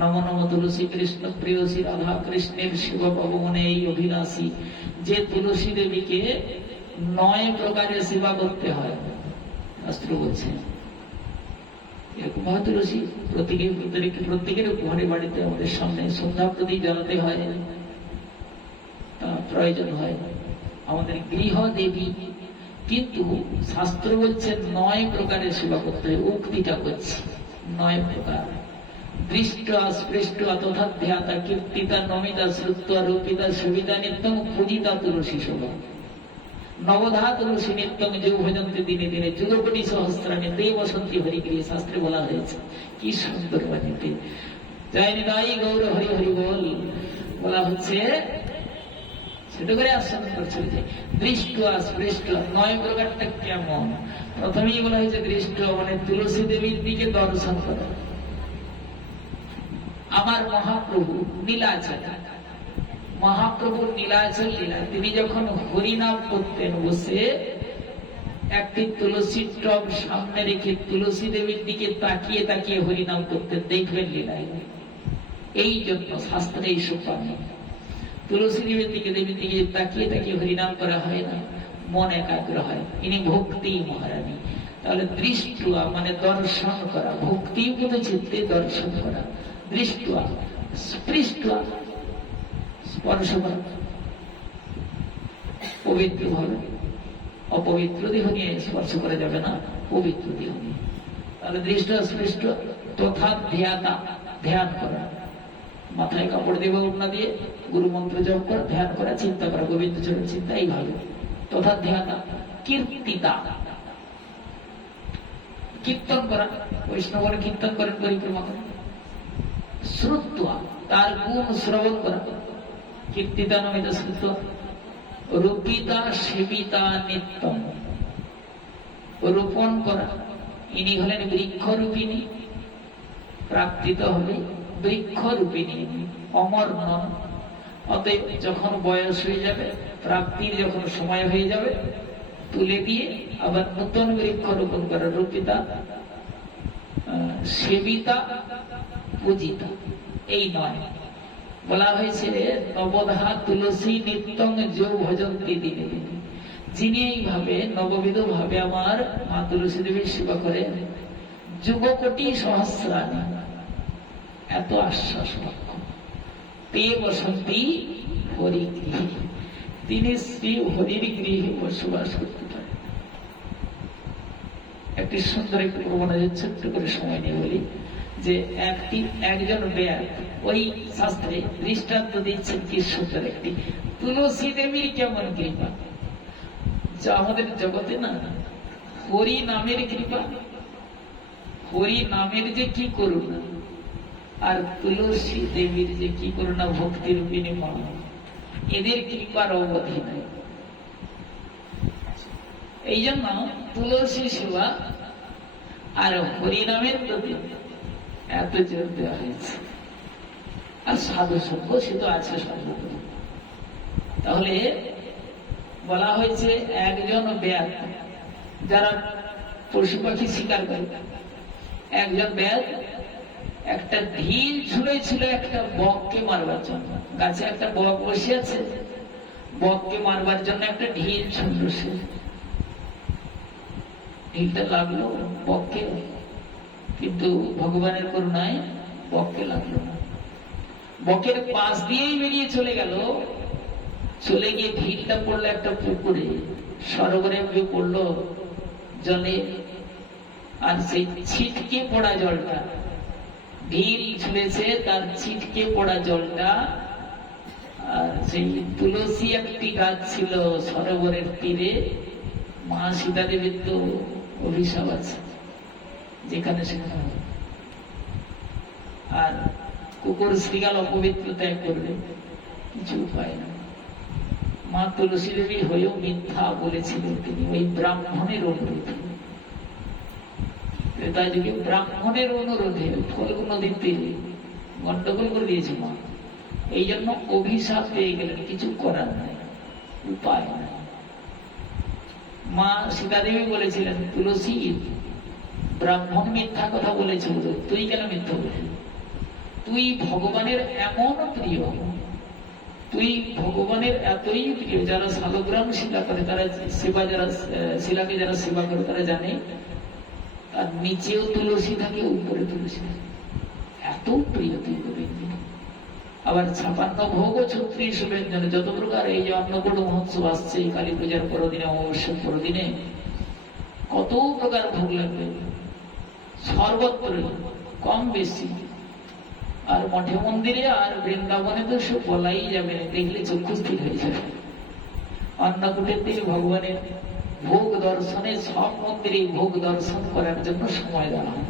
নম নম তুলসী কৃষ্ণ প্রেয়সী রাধা কৃষ্ণের সেবা ভগবানে এই অভিলাষী। যে তুলসী দেবীকে 9 প্রকারের সেবা করতে হয় শাস্ত্র বলছে। এরকম হয় তুলসী প্রত্যেকের ঘরে বাড়িতে আমাদের সামনে সন্ধ্যা প্রদীপ জ্বালাতে হয়, প্রয়োজন হয়। আমাদের গৃহ দেবী, কিন্তু শাস্ত্র বলছে 9 প্রকারের সেবা করতে হয়। উক্তিটা করছি 9 প্রকার। দৃষ্ট স্পৃষ্ট তথা ধ্যাতা কীর্তিতা নমিতা শ্রুত্বা রূপিতা সুবিধা নিত্যং পূজিতা তুলসী শোভা। নবধা তুলসী নিত্যং যে ভজন্তি দিনে দিনে যুগপটি সহস্রাণী তে বসন্তি হরিগৃহে। শাস্ত্রে বলা হয়েছে, কি সুন্দর বাণীতে। জয় নিতাই গৌর হরি হরি বল বলা হচ্ছে, সেটা করে আশ্রম করছে। দৃষ্ট স্পৃষ্ট 9 প্রকারটা কেমন? প্রথমেই বলা হয়েছে দৃষ্ট মানে তুলসী দেবীর দিকে দর্শন করা। আমার মহাপ্রভু নীলাচল, মহাপ্রভুর নীলাচল লীলা, তিনি যখন হরিনাম করতেন বসে, একটি তুলসীর টব সামনে রেখে তুলসী দেবীর দিকে তাকিয়ে তাকিয়ে হরিনাম করতেন। দেখবেন লীলায়। এই জন্য শাস্ত্রে এই সোপানে তুলসী দেবীর দিকে তাকিয়ে তাকিয়ে হরিনাম করা হয় না, মন একাগ্র হয়। ইনি ভক্তি মহারানী। তাহলে দৃষ্টুয়া মানে দর্শন করা, ভক্তি কিন্তু চিত্তে দর্শন করা। দৃষ্টুয়া স্পৃষ্টুয়া স্পর্শ করা, পবিত্র ভাবে। অপবিত্র দেহ নিয়ে স্পর্শ করা যাবে না, পবিত্র দেহ নিয়ে। তাহলে দৃষ্ট স্পৃষ্ট তথা ধ্যাতা, ধ্যান করা, মাথায় কাপড় দেবে ওড়না দিয়ে, গুরু মন্ত্র জপ করা, ধ্যান করা, চিন্তা করা, গোবিন্দ চরণ চিন্তা, এইভাবে তথা ধ্যাতা। কীর্তিতা, কীর্তন করা, বৈষ্ণবরা কীর্তন করেন পরিক্রমা করেন। শ্রুত্বা, তার গুণ শ্রবণ করা, কীর্তিতা নমিত শ্রুত্বা। রূপিতা সেবিতা নিত্যম, রোপণ করা, ইনি হলেন বৃক্ষরূপিণী, প্রাপ্তিত হবে বৃক্ষরূপিণী, অমর নন। অতএব যখন বয়স হয়ে যাবে, প্রাপ্তির যখন সময় হয়ে যাবে, তুলে দিয়ে আবার নতুন বৃক্ষ রোপণ করা। রূপিতা, সেবিতা, পূজিতা, এই নয়। বলা হয়েছে নবধা তুলসী নিত্যং যো ভজন্তি দিনে দিনে, যিনি এইভাবে নববিধ ভাবে আমার মা তুলসী দেবীর সেবা করেন, যুগকোটি সহস্রাণী, এত আশ্বাস লক্ষ, তে বসন্তি হরিগৃহে, তিনি শ্রী হরির গৃহে বসবাস করতে পারেন। একটি সুন্দর একটি প্রমাণ, ছোট্ট করে সময় নিয়ে বলি, যে একজন বেয়ার ওই শাস্ত্রে দৃষ্টান্ত দিচ্ছেন কি সুন্দর একটি, তুলসী দেবীর কেমন কৃপা, যা আমাদের জগতে না হরি নামের কৃপা, হরি নামের যে কি করুণা, আর তুলসী দেবীর যে কি করুণা, ভক্তির বিনিময়, এদের কৃপার অবধি নাই। এই জন্য তুলসী সেবা আর হরিনামের প্রতি এত জোর দেওয়া হয়েছে। আর সাধু সঙ্গ সে তো আছে সর্বপ্রথম। তাহলে বলা হয়েছে একজন বেয়াত, যারা পশু পাখি শিকার করে, একজন বেয়াত একটা ঢিল ছুঁড়েছিল একটা বককে মারবার জন্য। গাছে একটা বক বসে আছে, বককে মারবার জন্য একটা ঢিল ছুঁড়ল সে। ঢিলটা লাগলো বককে, কিন্তু ভগবানের করুণায় বককে লাগলো না। বকের পাশ দিয়েই বেরিয়ে চলে গেল, চলে গিয়ে ঢিলটা পড়লো একটা পুকুরে, সরোবরে পড়লো জলে। আর সেই ছিটকে পড়া জলটা, ঢিল ছুঁড়েছে তার ছিটকে পড়া জলটা, আর সেই তুলসী একটি গাছ ছিল সরোবরের তীরে, মা সীতা দেবীর তো অভিশাপ আছে যেখানে সেখানে, আর কুকুর শ্রীগাল অপবিত্র ত্যাগ করবে, কিছু উপায় না। মা তুলসী দেবী হয়েও মিথ্যা বলেছিলেন তিনি ওই ব্রাহ্মণের অনুরোধে। তাই যদি ব্রাহ্মণের অনুরোধে ফল্গু নদীতে গন্ডগোল করে দিয়েছে মা, এই জন্য অভিশাপ পেয়ে গেলেন, কিছু করার নাই, উপায় নাই। মা সীতা দেবী বলেছিলেন, তুলসী ব্রাহ্মণ মিথ্যা কথা বলেছিল, তুই কেন মিথ্যা বলবি? তুই ভগবানের এমন প্রিয়, তুই ভগবানের এতই প্রিয়, যারা শালগ্রাম শিলা করে তারা সেবা, যারা শিলাকে যারা সেবা করে তারা জানে আর নিচেও তুলসী থাকে, উপরে তুলসী থাকে, এত প্রিয় তুই গোবিন্দ। আবার 56 ভোগ ও 36 ব্যঞ্জন, যত প্রকার এই যে অন্নকূট মহোৎসব আসছে কালী পূজার পরদিনে, অমাবস্যার পরদিনে কত প্রকার ভোগ লাগবে, সর্বত্র কম বেশি। আর মঠে মন্দিরে আর বৃন্দাবনে তো সব বলাই যাবে না, দেখলে চক্ষু স্থির হয়ে যাবে। অন্নকূটের দিন ভগবানের ভোগ দর্শনে সব মন্দিরে ভোগ দর্শন করার জন্য সময় দেওয়া হয়।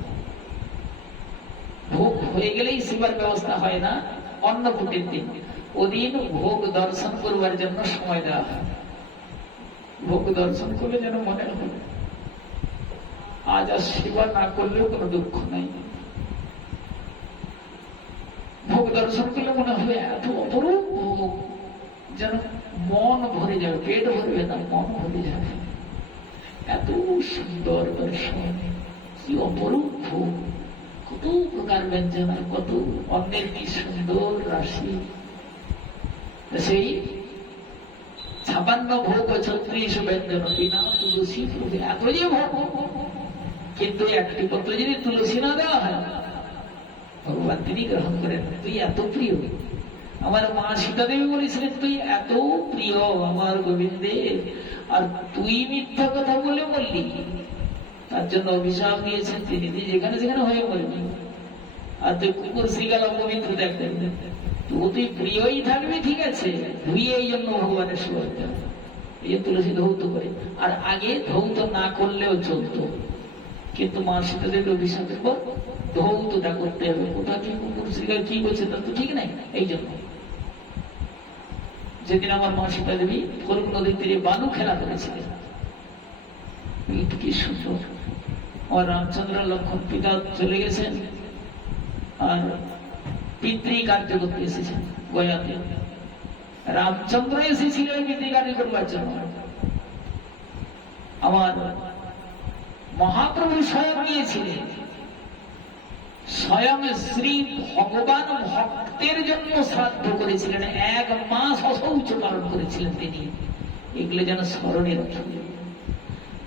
ভোগ হয়ে গেলেই সেবার ব্যবস্থা হয় না, অন্নকূটের দিন ওদিন ভোগ দর্শন করবার জন্য সময় দেওয়া হয়। ভোগ দর্শন করলে যেন মনে হবে আজ আর সেবা না করলেও কোনো দুঃখ নাই। ভোগ দর্শন করলে মনে হবে এত অপরূপ ভোগ, যেন মন ভরে যাবে, পেট ভরবে না, মন ভরে যাবে। এত সুন্দর দর্শন, কি অপরূপ ভোগ, কত প্রকার ব্যঞ্জন, কত অন্যের কি সুন্দর রাশি। সেই 56 ভোগ ও 36 ব্যঞ্জন বিনা তুলসী ফুলে, এত যে ভোগ, কিন্তু একটি পত্র যদি তুলসী না দেওয়া হয় ভগবান তিনি গ্রহণ করেন। তুই এত প্রিয়, আমার মা সীতা দেবী বলেছিলেন তুই এত প্রিয় আমার গোবিন্দের, আর তুই মিথ্যা কথা বলে বললি, তার জন্য অভিশাপ দিয়েছেন তিনি, যেখানে সেখানে হয়ে পড়েনি। আর তুই কুকুর শ্রীগাল অপবিত্র দেখবেন, তুই প্রিয়ই থাকবি, ঠিক আছে, ধুয়ে এই জন্য ভগবানের সেবা করতে হবে। এই তুলসী ধৌত করে, আর আগে ধৌত না করলেও চলতো, কিন্তু মা সীতাদেব অভিশাপের পর ধৌতটা করতে হবে। কোথা কি কুকুর শ্রীগাল কি করছে তার তো ঠিক নাই। এই জন্য যেদিন আমার মা সীতা দেবী করুণ নদীর তীরে বালু খেলা করেছিলেন, কি সুন্দর। আমার রামচন্দ্র লক্ষণ পিতা চলে গেছেন আর পিতৃ কার্য করতে এসেছেন গয়াতে। রামচন্দ্র এসেছিলেন পিতৃ কার্য করবার জন্য। আমার মহাপ্রভু স্বয়ং গিয়েছিলেন, স্বয়ং শ্রী ভগবান ভক্তের জন্য শ্রাদ্ধ করেছিলেন, 1 মাস অশৌচ পালন করেছিলেন তিনি। এগুলো যেন স্মরণে রাখি।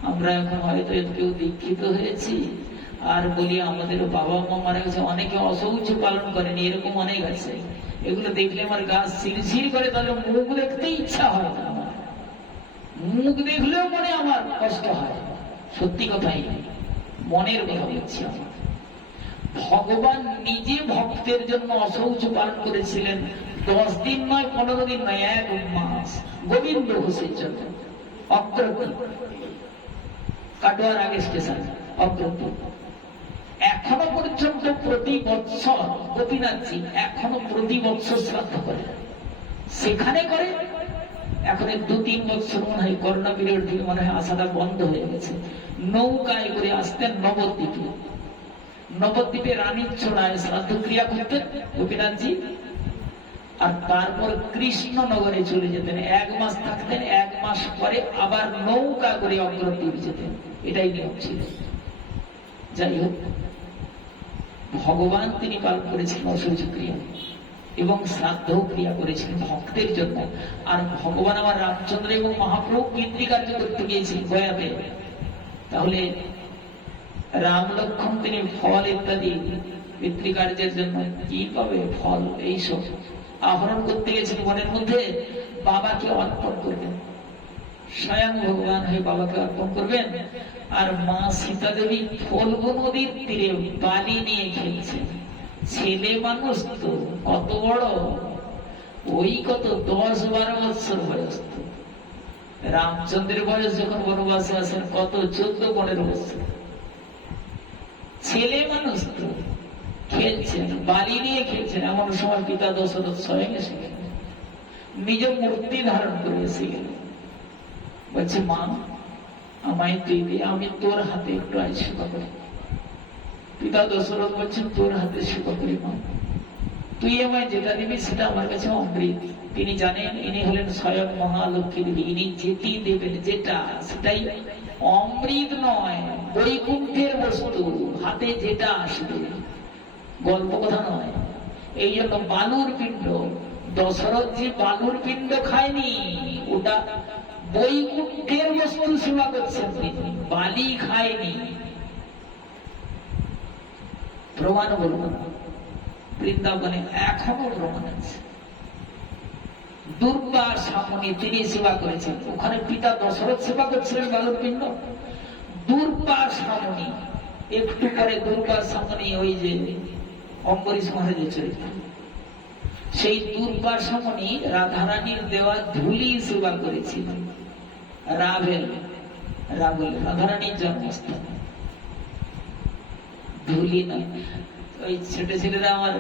আমরা এখন হয়তো কেউ দীক্ষিত হয়েছি আর বলি আমাদের বাবা মা মারা গেছে, অনেকে অশৌচ পালন করেনি, এরকম অনেক আছে। এগুলো দেখলে আমার গা শিরশির করে, তাহলে মুখ দেখতে ইচ্ছা হয় না, আমার মুখ দেখলেও মনে আমার কষ্ট হয়। সত্যি কথাই, মনের কথা বলছি। আমার ভগবান নিজে ভক্তের জন্য অশৌচ পালন করেছিলেন, 10 দিন নয়, 15 দিন নয়, 1 মাস। গোবিন্দ ঘোষের জন্য অগ্রগতি, কাটোয়ার আগে স্টেশন অগ্রগতি। এখনো পর্যন্ত প্রতি বৎসর গোপীনাথজি এখনো প্রতি বৎসর শ্রাদ্ধ করে, সেখানে করে। এখন 2-3 বছর মনে হয় করোনা পিরিয়ড থেকে মনে হয় আসাটা বন্ধ হয়ে গেছে। নৌকায় করে আসতেন নবদ্বীপে, নবদ্বীপে রানীর চোড়ায় শ্রাদ্ধ ক্রিয়া করতেন গোপীনাথজি, আর তারপর কৃষ্ণনগরে চলে যেতেন, 1 মাস থাকতেন, 1 মাস পরে আবার নৌকা করে অগ্রদ্বীপ যেতেন। এটাই নিয়ম ছিল। যাই হোক, ভগবান তিনি পালন করেছিলেন অশৌচ ক্রিয়া এবং শ্রাদ্ধ ক্রিয়া করেছিলেন ভক্তের জন্য। আর ভগবান আমার রামচন্দ্র এবং মহাপ্রভু পিতৃকার্য করতে গিয়েছিলেন গয়াতে। তাহলে রাম লক্ষ্মণ তিনি ফল ইত্যাদি পিতৃকার্যের জন্য কি পাবে? ফল এইসব আহরণ করতে গেছেন মনের মধ্যে, বাবাকে অর্পণ করবেন, স্বয়ং ভগবান হয়ে বাবাকে অর্পণ করবেন। আর মা সীতা দেবী ফল্গু নদীর তীরে বালি নিয়ে খেলছেন। ছেলে মানুষ তো কত বড়, ওই কত 10-12 বছর বয়স। তো রামচন্দ্রের বয়স যখন বনবাসে আসেন কত 14-15 বছর। ছেলে মানুষ তো খেলছেন, বালি নিয়ে খেলছেন। এমন সময় পিতা দশরথ স্বয়ং এসে গেলেন, নিজ মূর্তি ধারণ করে এসে গেলেন। বলছে, মা আমায় তুই দিয়ে, আমি তোর হাতে একটু আজ সেবা করি। পিতা দশরথ বলছেন, তোর হাতে সেবা করি মা, তুই আমায় যেটা দিবি সেটা আমার কাছে অমৃত। তিনি জানেন ইনি হলেন স্বয়ং মহালক্ষ্মী দেবী, ইনি যেটি দেবেন যেটা সেটাই অমৃত নয়, বৈকুণ্ঠের বস্তু, হাতে যেটা আসবে, গল্প কথা নয়। এই জন্য বালুর পিণ্ড, দশরথ যে বালুর পিণ্ড খায়নি, ওটা বৈকুণ্ঠের বস্তু সেবা করছেন তিনি, বালি খায়নি। প্রমাণ বলব না, বৃন্দাবনে এখনো প্রমাণ আছে। দুর্গা সামনে তিনি সেবা করেছেন, ওখানে পিতা দশরথ সেবা করছিলেন বালুর পিণ্ড। দুর্গা সামনে একটু পরে দুর্গার সামনে ওই যে অম্বরীশ মহারাজের চরিত্র, সেই দুর্গার সামনে রাধারানীর দেওয়া ধুলি সেবা করেছিলেন। রাভেল রাধারানীর জন্মস্থান, ধুলি নয়। ওই ছোট ছেলেরা আমার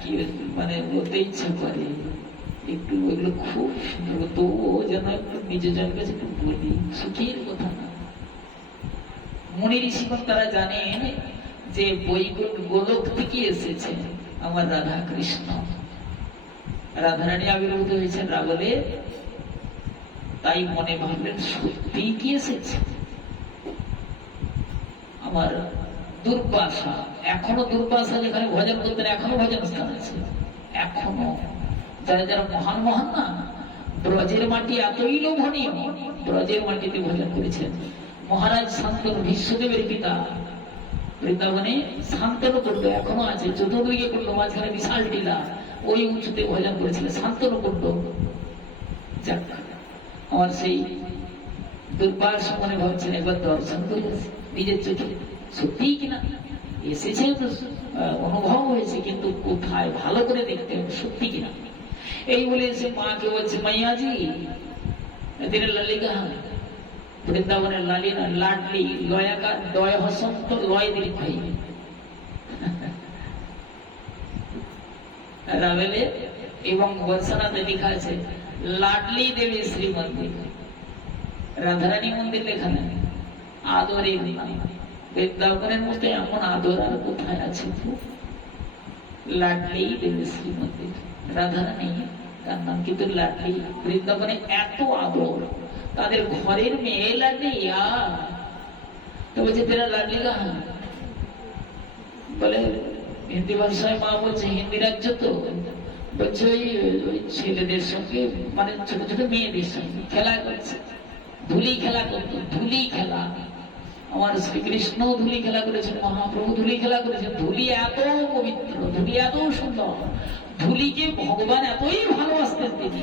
কি মানে বলতে ইচ্ছা করে একটু, ওইগুলো খুব সুন্দর, তবুও যেন একটু নিজের কাছে একটু বলি, সুখের কথা না। মুনি ঋষিগণ তারা জানেন যে বৈকুণ্ঠ গোলক থেকে এসেছে আমার রাধা কৃষ্ণ, রাধারানী আবির্ভূত হয়েছেন রাবলে, তাই মনে ভাবলেন সত্যি কি এসেছে আমার দুর্বাসা। এখনো দুর্বাসা যেখানে ভজন করতেন, এখনো ভজন স্থান আছে। এখনো যারা যারা মহান মহান না, ব্রজের মাটি এতই লোভনীয়, ব্রজের মাটিতে ভজন করেছেন। মহারাজ শান্তনু, বিশ্বদেবের পিতা, বৃন্দাবনে শান্তনু কুণ্ড এখনো আছে, চতুর্দিকে কুণ্ড, মাঝখানে বিশাল টিলা, ওই উঁচুতে ভজন করেছিলেন শান্তনু কুণ্ড। যাক, আমার সেই দুর্বাস মনে ভাবছেন একবার দর্শন করে আসি নিজের চোখে, সত্যিই কিনা এসেছে তো অনুভব হয়েছে, কিন্তু কোথায় ভালো করে দেখতে হবে সত্যি কিনা। এই বলে এসে মাকে বলছে, মাইয়াজি এদের লালিকা বৃন্দাবনের লালিনা লাডলি লয়াকার দয় হসন্ত লয় দীর্ঘই রাবেলে এবং বর্ষানাতে লেখা আছে লাডলি দেবী শ্রী মন্দির, রাধারানী মন্দির লেখা নেই, আদরের নাম। বৃন্দাবনের মধ্যে এমন আদর আর কোথায় আছে? লাডলি দেবী শ্রী মন্দির, রাধারানী তার নাম, কিন্তু লাডলি। বৃন্দাবনে এত আদর, তাদের ঘরের মেয়ে লাডলি। তো বলছে তেরা লাডলি কাহা? বলে হিন্দি ভাষায় মা বলছে হিন্দি রাজ্য তো, বলছে ওই ছেলেদের সঙ্গে মানে ছোট ছোট মেয়েদের সঙ্গে খেলা করছে, ধুলি খেলা করতো, ধুলি খেলা। আমার শ্রীকৃষ্ণ ধুলি খেলা করেছেন, মহাপ্রভু ধুলি খেলা করেছেন। ধুলি এত পবিত্র, ধুলি এত সুন্দর, ধুলিকে ভগবান এতই ভালোবাসতেন তিনি।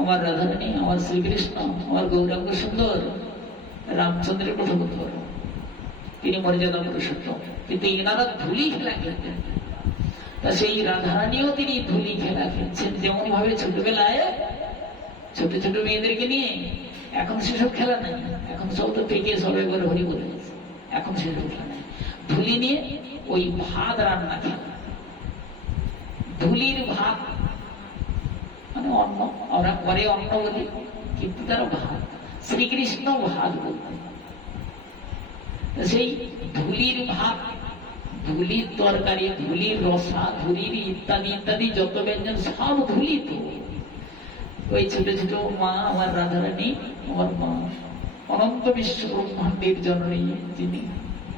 আমার রাধারানী, আমার শ্রীকৃষ্ণ, আমার গৌরাঙ্গ সুন্দর, রামচন্দ্রের কথা বলতে পারো, তিনি মর্যাদা পুরুষোত্তম, কিন্তু এনারা ধুলি খেলা খেলতেন। তা সেই রাধারানীও তিনি ধুলি খেলা খেলছেন, যেমন ভাবে ছোটবেলায় ছোট ছোট মেয়েদেরকে নিয়ে। এখন সেসব খেলা নাই, এখন সব তো পেকে সবে করে হরি বলে গেছে, এখন সেসব খেলা নাই। ধুলি নিয়ে ওই ভাত রান্না খেলা, ধুলির ভাত মানে অন্ন, আমরা পরে অন্ন বলি, কিন্তু তারা ভাত, শ্রীকৃষ্ণ ভাত বলতেন। সেই ধুলির ভাত, ধুলির তরকারি, ধুলির রসা, ধুলির ইত্যাদি ইত্যাদি যত ব্যঞ্জন সব ধুলি। তো ওই ছোট ছোট মা আমার রাধারানী, আমার মা অনন্ত বিশ্ব ব্রহ্মাণ্ডের জননী যিনি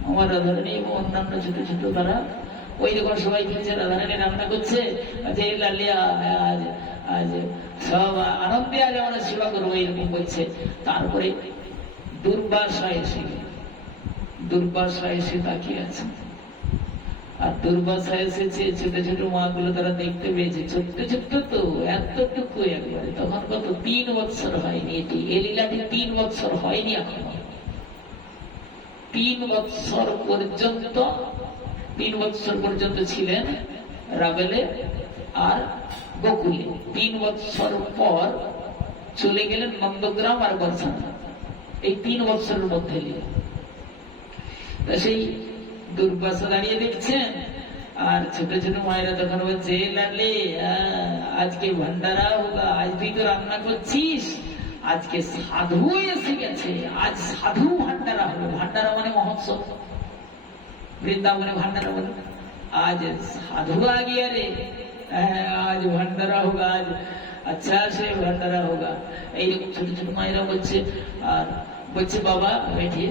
আমার রাধারানী, এবং অন্যান্য ছোট ছোট তারা ওই রকম সবাই খেলছে, রাধারানী রান্না করছে, যে লালিয়া আজ আজ সব আনন্দে আজ আমরা সেবা করবো এরকম বলছে। তারপরে দুর্বাসা এসে, দুর্বাসা এসে তাকিয়ে আছে, আর দুর্বাসা এসেছে, ছোট ছোট মা গুলো তারা দেখতে পেয়েছে, ছোট্ট ছোট্ট তো এতটুকু একবারে, তখন কত 3 বৎসর হয়নি, এটি এ লীলাটি 3 বৎসর হয়নি এখনো। 3 বৎসর পর্যন্ত, 3 বৎসর পর্যন্ত ছিলেন রাবেলে আর গোকুলে। 3 বৎসর পর চলে গেলেন নন্দগ্রাম আর বর্ষানা, এই 3 বৎসরের মধ্যে। সেই দুর্বাসা দাঁড়িয়ে দেখছেন, আর ছোট ছোট মায়েরা তখন বলছে লাডলি আজকে ভান্ডারা হোগা, আজ তুই তো রান্না করছিস, আজকে সাধু এসে গেছে, আজ সাধু ভান্ডারা হবে। ভান্ডারা মানে মহোৎসব, বৃন্দাবনে ভান্ডারা বলে। आज साधु आ गया रे, आज भंडारा होगा, आज अच्छा से भंडारा होगा। এইরকম ছোট ছোট মায়েরা বলছে, আর বলছে বাবা बैठिए,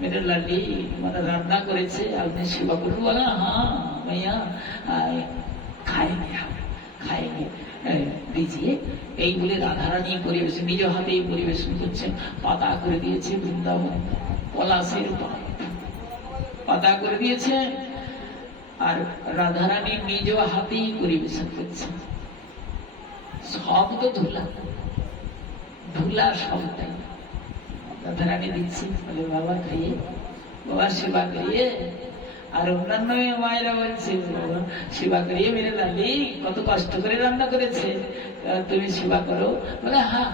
मेरे लाली মানে রান্না করেছে, আপনি সেবা করুন। বলে হ্যাঁ ভাইয়া খাएंगे, খাएंगे দিজিয়ে। এই বলে রাধারানী পরিবেশন, নিজ হাতেই পরিবেশন করছেন। পাতা করে দিয়েছে বৃন্দাবন, পলাশের পাতা করে দিয়েছে, আর রাধারানী নিজ হাতেই পরিবেশন করছে। সব তো ধুলা, ধুলা সবটাই রাধারানী দিচ্ছে। বলে বাবা খাইয়ে, বাবা সেবা করিয়ে। আর অন্যান্য মায়েরা বলছে সেবা করিয়ে, মেরে লালি কত কষ্ট করে রান্না করেছে, তুমি সেবা করো। বলে হ্যাঁ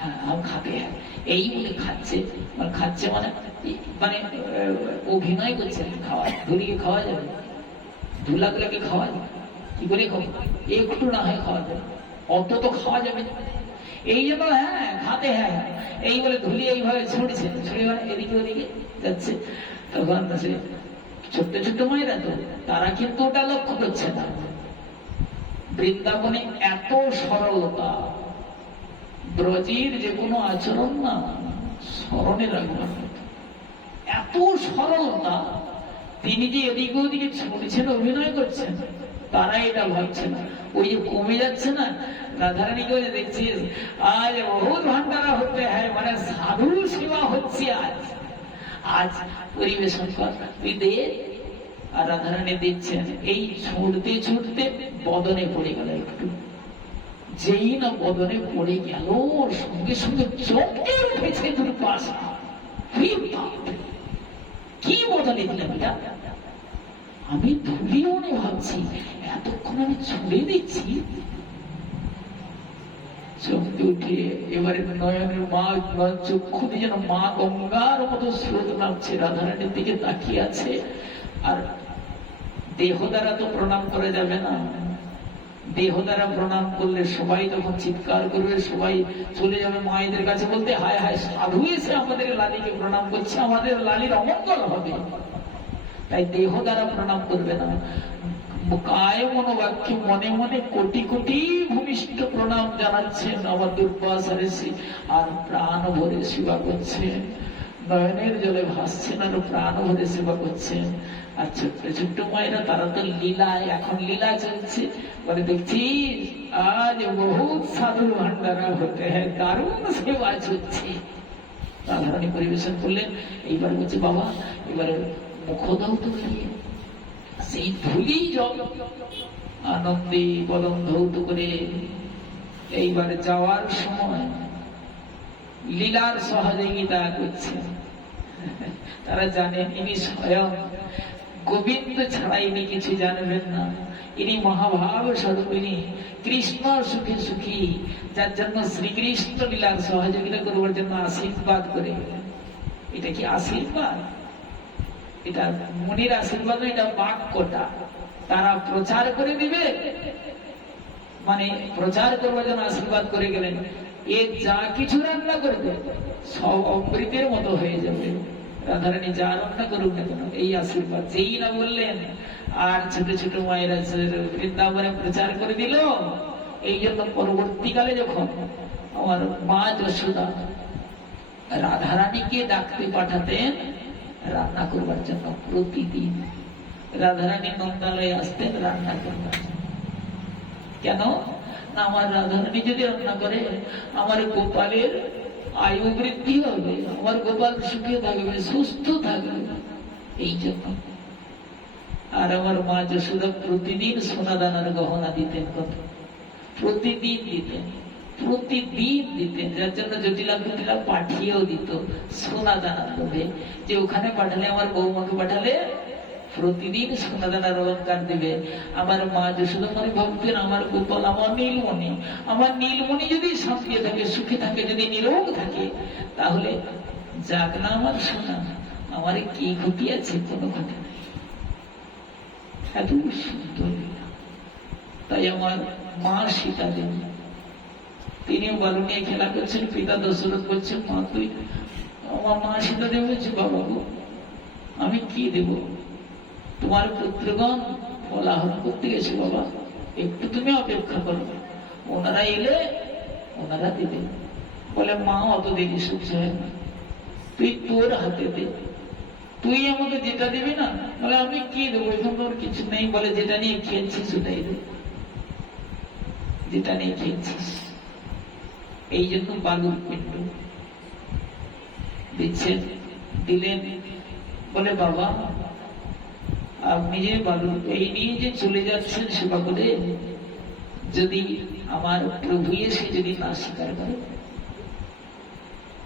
হ্যাঁ আম খাতে হ্যাঁ, এই বলে খাচ্ছে। মানে খাচ্ছে মানে মানে অভিনয় করছে খাওয়া। ধুলিকে খাওয়া যাবে, ধুলাগুলাকে খাওয়া যাবে কি করে? খাবো একটু না হয় খাওয়া যাবে, অত তো খাওয়া যাবে না। এই জন্য হ্যাঁ খাতে হ্যাঁ, এই বলে ধুলি এইভাবে ছুটছে, ছুড়ে এদিকে ওদিকে যাচ্ছে। তখন সে ছোট্ট ছোট্ট মায়েরা তো তারা কিন্তু ওটা লক্ষ্য করছে না। বৃন্দাবনে এত সরলতা, ব্রজের যে কোনো আচরণ না স্মরণে রাখবার মতো, এত সরলতা। তিনি যে এদিকে ওদিকে ছুটছেন, অভিনয় করছেন, তারা এটা ভাবছে না। ওই যে কমে যাচ্ছে না, রাধারানীকে দেখছিস আজ বহুত ভান্ডারা হতে হয়, মানে সাধু সেবা হচ্ছে আজ, আজ পরিবেশন কর তুই দে। আর রাধারানী দিচ্ছেন। এই ছুটতে ছুটতে বদনে পড়ে গেল একটু, যেই না বদনে পড়ে গেল, সঙ্গে সঙ্গে চমকে উঠেছে দুর্বাসা। কি বদনে দিলাম এটা? আমি ধুলি মনে ভাবছি, এতক্ষণ আমি ছুড়ে দিচ্ছি। চমকে উঠে এবারে নয়নের মা চক্ষু দিয়ে যেন মা গঙ্গার মতো স্রোত নামছে, রাধারানীর দিকে তাকিয়ে আছে। আর দেহ দ্বারা তো প্রণাম করা যাবে না, দেহ দ্বারা প্রণাম করলে সবাই তখন চিৎকার করবে, সবাই চলে যাবে মায়েদের কাছে বলতে, হায় হায়, সাধু এসে আমাদের লালিকে প্রণাম করছে, আমাদের লালির অমঙ্গল হবে। তাই দেহ দ্বারা প্রণাম করবে না, কায় মনোবাক্যে মনে মনে কোটি কোটি ভূমিষ্ঠ প্রণাম জানাচ্ছেন আমার দুর্বাসা ঋষি। আর প্রাণ ভরে সেবা করছেন, নয়নের জলে ভাসছেন আর প্রাণ ভরে সেবা করছেন। আর ছোট্ট ছোট্ট মায়েরা, তারা তো লীলায়, এখন লীলা চলছে, বলে দেখছিস আজ বহুত সাধুর ভান্ডারা হতে হ্যাঁ, দারুণ সেবা চলছে। রাধারানী পরিবেশন করলেন। এইবার বলছে, বাবা এবারে মুখ দাও তো, সেই ধুলি জল আনন্দে বদন ধৌত করে এইবার যাওয়ার সময় লীলার সহযোগিতা করছেন। তারা জানেন ইনি স্বয়ং গোবিন্দ ছাড়া ইনি কিছু জানবেন না, ইনি মহাভাব স্বরূপিনী, কৃষ্ণ সুখে সুখী, যার জন্য শ্রীকৃষ্ণ লীলার সহযোগিতা করবার জন্য আশীর্বাদ করে গেলেন। এটা কি আশীর্বাদ? এটা মুনির আশীর্বাদ, এটা বাক্যটা তারা প্রচার করে দিবে, মানে প্রচার করবার জন্য আশীর্বাদ করে গেলেন। এ যা কিছু রান্না করবে সব অমৃতের মতো হয়ে যাবে, রাধারানী যা রান্না করুক না কেন, এই আশীর্বাদ। যেই না বললেন, আর ছোট ছোট মায়েরা বৃন্দাবনে প্রচার করে দিল। এই জন্য পরবর্তীকালে যখন আমার মা যশোদা রাধারানীকে ডাকতে পাঠাতেন রান্না করবার জন্য, প্রতিদিন রাধারানী নন্দালয়ে আসতেন রান্না করবার জন্য। কেন না, আমার রাধারানী যদি রান্না করে আমার গোপালের আয়ু বৃদ্ধি হবে, আমার গোপাল সুখে থাকবে, সুস্থ থাকবে, এই জন্য। আর আমার মা যশোদা প্রতিদিন সোনা দানার গহনা দিতেন, কত প্রতিদিন দিতেন, প্রতিদিন দিতেন, যার জন্য জটিলা কুটিলা পাঠিয়েও দিত সোনা দানার লোভে, যে ওখানে পাঠালে, আমার বৌমাকে পাঠালে প্রতিদিন সোনা দানার অলঙ্কার দিবে। আমার মা যশোদা মনে ভাবতেন, আমার গোপাল, আমার নীলমণি, আমার নীলমণি যদি শান্তিতে থাকে, সুখে থাকে, যদি নিরোগ থাকে, তাহলে যাক না আমার সোনা, আমার কি ক্ষতি আছে? কোনো ক্ষতি নেই। এত সুন্দর। তাই আমার মা সীতা দেবী, তিনিও বালু নিয়ে খেলা করছেন, পিতা দশরথ বলছেন, মা তুই, আমার মা সীতা দেবী বলছে, বাবা গো আমি কি দেব, তোমার পুত্রগণ ফলাহরণ করতে গেছে, বাবা একটু তুমি অপেক্ষা করো, ওনারা এলে ওনারা দেবে। বলে, মা অত দেরি সহ্য হয় না, তুই তোর হাতে দে, তুই আমাকে যেটা দিবি না। বলে, আমি কি দেবো, এখন তোর কিছু নেই। বলে, যেটা নিয়ে খেলছিস ওটাই দে, যেটা নিয়ে খেলছিস। এই জন্য বালুর পিণ্ড দিচ্ছেন, দিলেন। বলে, বাবা আপনি যে বালু এই নিয়ে যে চলে যাচ্ছেন সেবা করে, যদি আমার প্রভু এসে যদি না স্বীকার করে,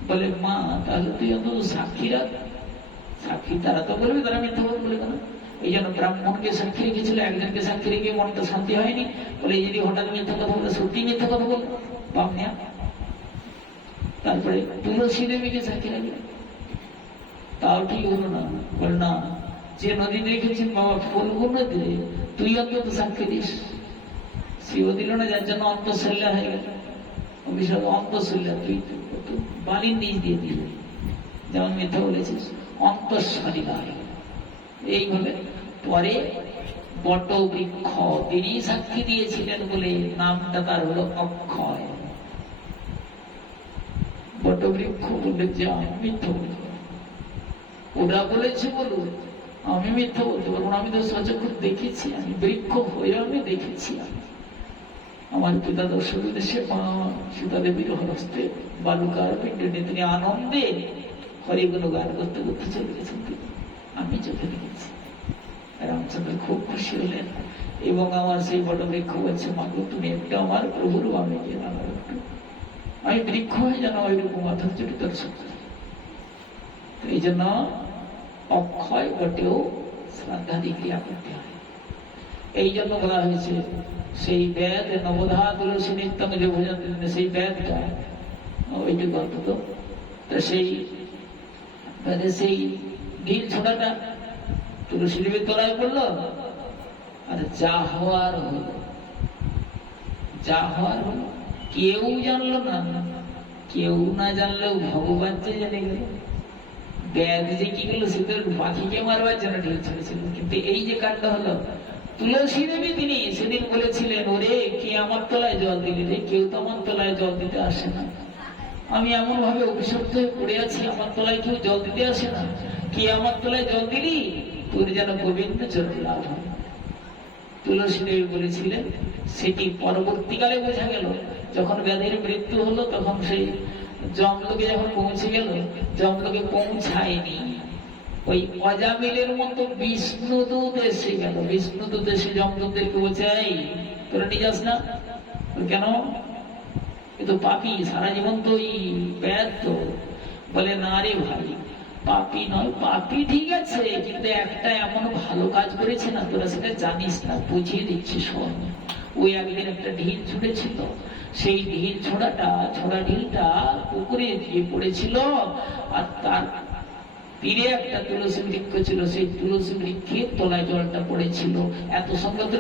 বলে, মা তাহলে তুই অত সাক্ষী রাখ। সাক্ষী তারা তো বলবে, তারা মিথ্যা বলবে কেন? এই জন্য ব্রাহ্মণকে সাক্ষী রেখেছিল, একজনকে সাক্ষী রেখে মনটা শান্তি হয়নি। বলে, যদি হঠাৎ মিথ্যা কথা বলে, সত্যি মিথ্যা কথা বল বামনিয়া। তারপরে তুলসী দেবীকে সাক্ষী রাখবে, তাও ঠিক হলো না। বল না, যে নদী দেখেছেন বাবা ফুলগুলো নদী, তুই অন্তত সাক্ষী দিস। শিও দিল না, যার জন্য অন্তঃশল্যা হয়ে গেল, অভিশাপ অন্তঃশল্যা। তুই বালির নিচ দিয়ে দিল, যেমন মিথ্যা বলেছিস, অন্তঃশলীলা হয়ে গেল। এইভাবে পরে বট বৃক্ষ, তিনি সাক্ষী দিয়েছিলেন বলে নামটা তার হলো অক্ষয়। বট বৃক্ষ বলে যে আমি মিথ্যা বলি, ওরা বলেছে বলুন, আমি মিথ্যা বলতে পারবো না, আমি তো সচক্ষে দেখেছি, আমি বৃক্ষ হয়ে আমি দেখেছি। আমার পিতা দশরথ দেশে মা সীতা দেবীর হস্তে বালুকার পিণ্ড নিয়ে তিনি আনন্দে হরিগুণ গান করতে করতে চলে গেছেন, আমি চোখে দেখেছি। রামচন্দ্র খুব খুশি হলেন এবং আমার সেই বড় বৃক্ষ বলছে, মাগো তুমি একটু আমার প্রভুর আমি জানাবো, একটু আমি বৃক্ষ হয়ে যেন ওইরকম অধৈর্যটি দর্শন করি। এই জন্য অক্ষয় বটেও শ্রদ্ধাদি ক্রিয়া করতে হয়। এই জন্য বলা হয়েছে সেই বেদ নবধা তুলসী নিত্যম যে ভোজন, সেই বেদটা ওই যে গল্প তো সেই বেদে সেই ঢিল ছোটাটা তুলসী দেবীর তলায় পড়লো, আর যা হওয়ার হলো, যা হওয়ার হলো। কেউ জানলো না, কেউ না জানলেও ভগবান যে জেনে গেল। বেদ যে কি গেল সে তো পাখিকে মারবার জন্য ঢিল ছড়েছিল, কিন্তু এই যে কাণ্ড হলো, তুলসী দেবী তিনি সেদিন বলেছিলেন, ওরে কে আমার তলায় জল দিলি রে, কেউ তো আমার তলায় জল দিতে আসে না, আমি এমন ভাবে অভিশপ্ত হয়ে পড়ে আছি, আমার তলায় কেউ জল দিতে আসে না, কে আমার তলায় জল দিলি, তোর যেন গোবিন্দ চরণ লাভ হয়। তুলসী দেবী বলেছিলেন, সেটি পরবর্তীকালে বোঝা গেল, যখন ব্যাধির মৃত্যু হলো তখন সেই যমলোকে যখন পৌঁছে গেল, যমলোকে পৌঁছায়নি, ওই অজামিলের মতো বিষ্ণুদূত এসে গেল। বিষ্ণুদূত এসে যমদূতদেরকে বলছে, এই তোরা নিয়ে যাস না কেন, এ তো পাপী, সারা জীবন তো ওই ব্যর্থ। বলে না রে ভাই, পাপী নয়, পাপী ঠিক আছে, কিন্তু একটা এমন ভালো কাজ করেছে না, তোরা সেটা জানিস না, বুঝিয়ে দিচ্ছি শোন। ওই একদিন একটা ঢিল ছুঁড়েছিল, সেই ঢিল ছোড়া ঢিলটা পুকুরে গিয়ে পড়েছিল, আর তার তীরে একটা তুলসী বৃক্ষ ছিল, সেই তুলসী বৃক্ষের তলায় জলটা পড়েছিল। এত সঙ্গে